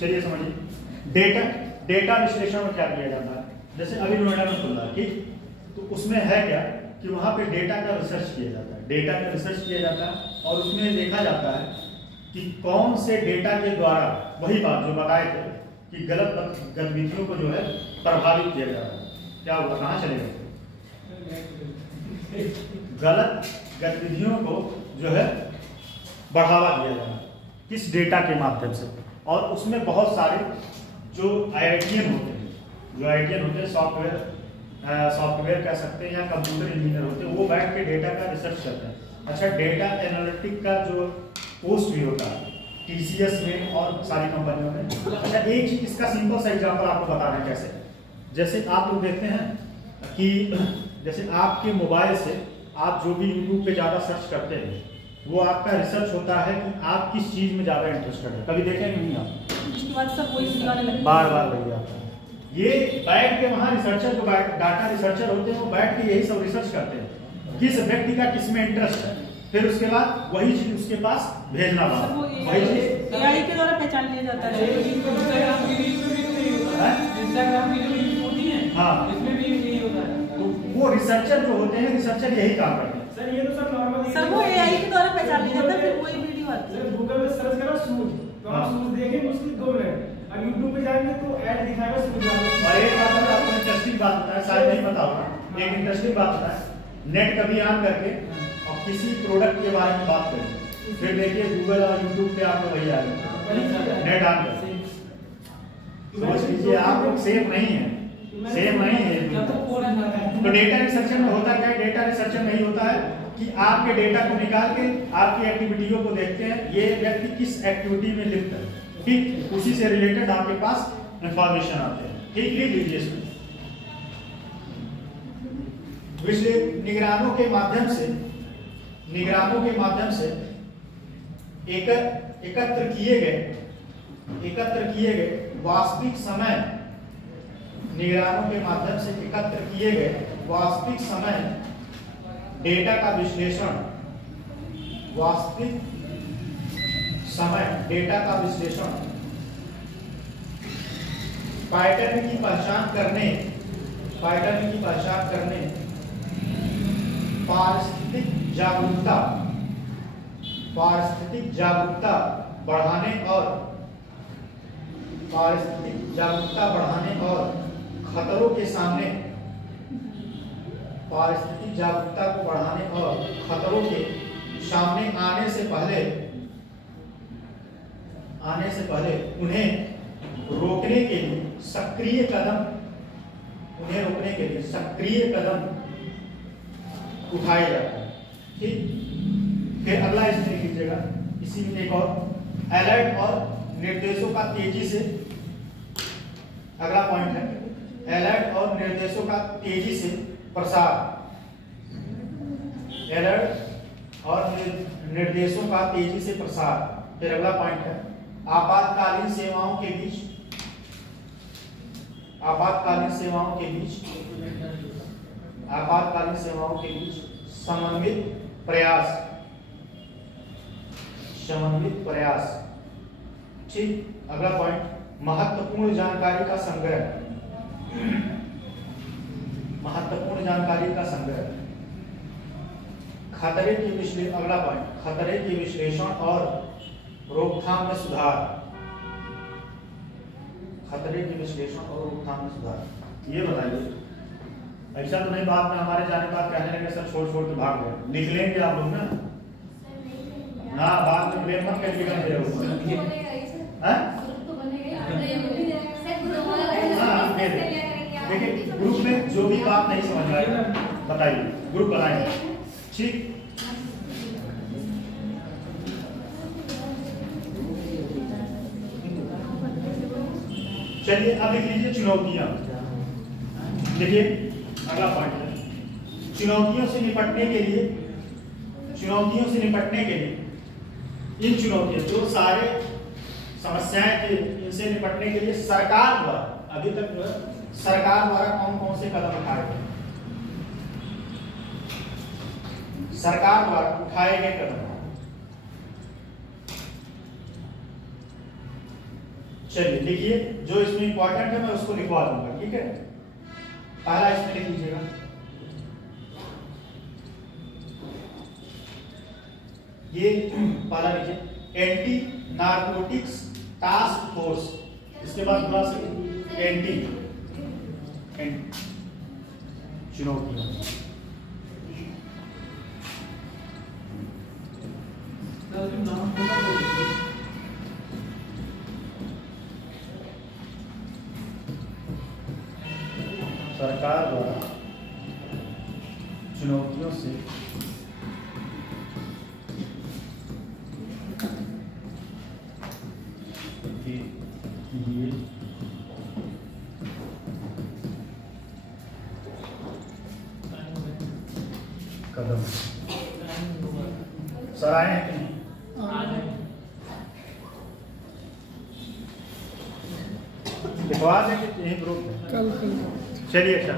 चलिए समझिए, डेटा विश्लेषण में क्या किया जाता है, जैसे अभी नोएडा में खुला, ठीक, तो उसमें है क्या कि वहां पे डेटा का रिसर्च किया जाता है, और उसमें देखा जाता है कि कौन से डेटा के द्वारा, वही बात जो बताए थे कि गलत गतिविधियों को जो है प्रभावित किया जा रहा है, क्या होगा, कहाँ चले गए, गलत गतिविधियों को जो है बढ़ावा दिया जा रहा है, किस डेटा के माध्यम से। और उसमें बहुत सारे जो आईआईटीएन होते हैं, सॉफ्टवेयर कह सकते हैं या कंप्यूटर इंजीनियर होते हैं, वो बैठ के डेटा का रिसर्च करते हैं। अच्छा, डेटा एनालिटिक का जो पोस्ट भी होता है टीसीएस में और सारी कंपनियों में। अच्छा, एक चीज इसका सिंपल सा एग्जांपल आपको बता रहे हैं कैसे, जैसे आप लोग देखते हैं कि जैसे आपके मोबाइल से आप जो भी यूट्यूब पे ज़्यादा सर्च करते हैं, वो आपका रिसर्च होता है कि आप किस चीज़ में ज़्यादा इंटरेस्टेड है, कभी देखेंगे नहीं आप, बार बार वही आता है। ये बैठ के वहाँ रिसर्चर जो डाटा रिसर्चर होते हैं, वो बैठ के यही सब रिसर्च करते हैं, किस व्यक्ति का किस में इंटरेस्ट है, फिर उसके बाद वही चीज उसके पास भेजना पड़ता है, वही चीज एआई के द्वारा पहचान लिया जाता है। हाँ, इसमें भी यही होता है। तो वो रिसर्चर जो होते हैं, रिसर्चर यही काम करते हैं। सर ये तो सब नॉर्मल, सर वो एआई के द्वारा पहचान लिया जाता है, फिर कोई वीडियो आती है। गूगल में सर्च करो सूज, तो आप सूज देखेंगे उसकी 2 मिनट, अब यूट्यूब पे जाएंगे तो ऐड दिखाएगा सूज। और एक बात आपको इंटरेस्टिंग बात बताया, शायद नहीं पता होगा, एक इंटरेस्टिंग बात बताया, नेट कभी ऑन करके और किसी प्रोडक्ट के बारे में बात करें, फिर देखिए गूगल और यूट्यूब पे आपको वही आएगा, नेट ऑन करके। समझ लीजिए आप लोग सेफ नहीं है। तो डेटा रिसर्चर में होता क्या है, डेटा रिसर्चर में ही होता है कि आपके डेटा को निकाल के आपकी एक्टिविटीयों को देखते हैं, ये व्यक्ति किस एक्टिविटी में लिप्त है, ठीक, उसी से रिलेटेड आपके पास इंफॉर्मेशन आते हैं, ठीक, लिख लीजिए इसमें। निगरानों के माध्यम से एकत्र किए गए वास्तविक समय, निगरानों के माध्यम से एकत्र किए गए वास्तविक समय डेटा का विश्लेषण, वास्तविक समय डेटा का विश्लेषण, पैटर्न की पहचान करने, पारिस्थितिक जागरूकता बढ़ाने और खतरों के सामने, पारिस्थितिक जागरूकता को बढ़ाने और खतरों के सामने आने से पहले उन्हें रोकने के लिए सक्रिय कदम उठाए जाते हैं। ठीक, फिर अगला इसमें लिख लीजिएगा, इसी में एक और अलर्ट और निर्देशों का तेजी से, अगला पॉइंट है अलर्ट और निर्देशों का तेजी से प्रसार, अलर्ट और निर्देशों का तेजी से प्रसार। फिर अगला पॉइंट है आपातकालीन सेवाओं के बीच समन्वित प्रयास। ठीक, अगला पॉइंट महत्वपूर्ण जानकारी का संग्रह, अगला पॉइंट खतरे के विश्लेषण और रोकथाम में सुधार, ये बताइए ऐसा तो नहीं बाद में हमारे जाने के बाद कहने लगे सर छोड़ के भाग गए, लिख लेंगे आप लोग ना। हाँ, बाद में ब्लेम मत करिएगा मेरे ऊपर। देखिए ग्रुप में जो भी बात नहीं समझ में आएगा बताइए, ग्रुप बनाएंगे। ठीक, चलिए अब लिख लीजिए चुनौतियां। देखिए अगला पॉइंट है चुनौतियों से निपटने के लिए इन चुनौतियों जो सारे समस्याएं थी इनसे निपटने के लिए सरकार द्वारा अभी तक सरकार द्वारा कौन से कदम उठाए गए, सरकार द्वारा उठाए गए कदम। चलिए देखिए जो इसमें इंपॉर्टेंट है मैं उसको लिखवा दूंगा। ठीक है, पहला इसमें लिख लीजिएगा ये पहला लिखिए एंटी नारकोटिक्स टास्क फोर्स, इसके बाद थोड़ा सा एंटी चुनौतियां। सरकार द्वारा चुनौतियों से कदम सर आए हैं कि नहीं? लिखवा देंगे यही ग्रुप में। चलिए अच्छा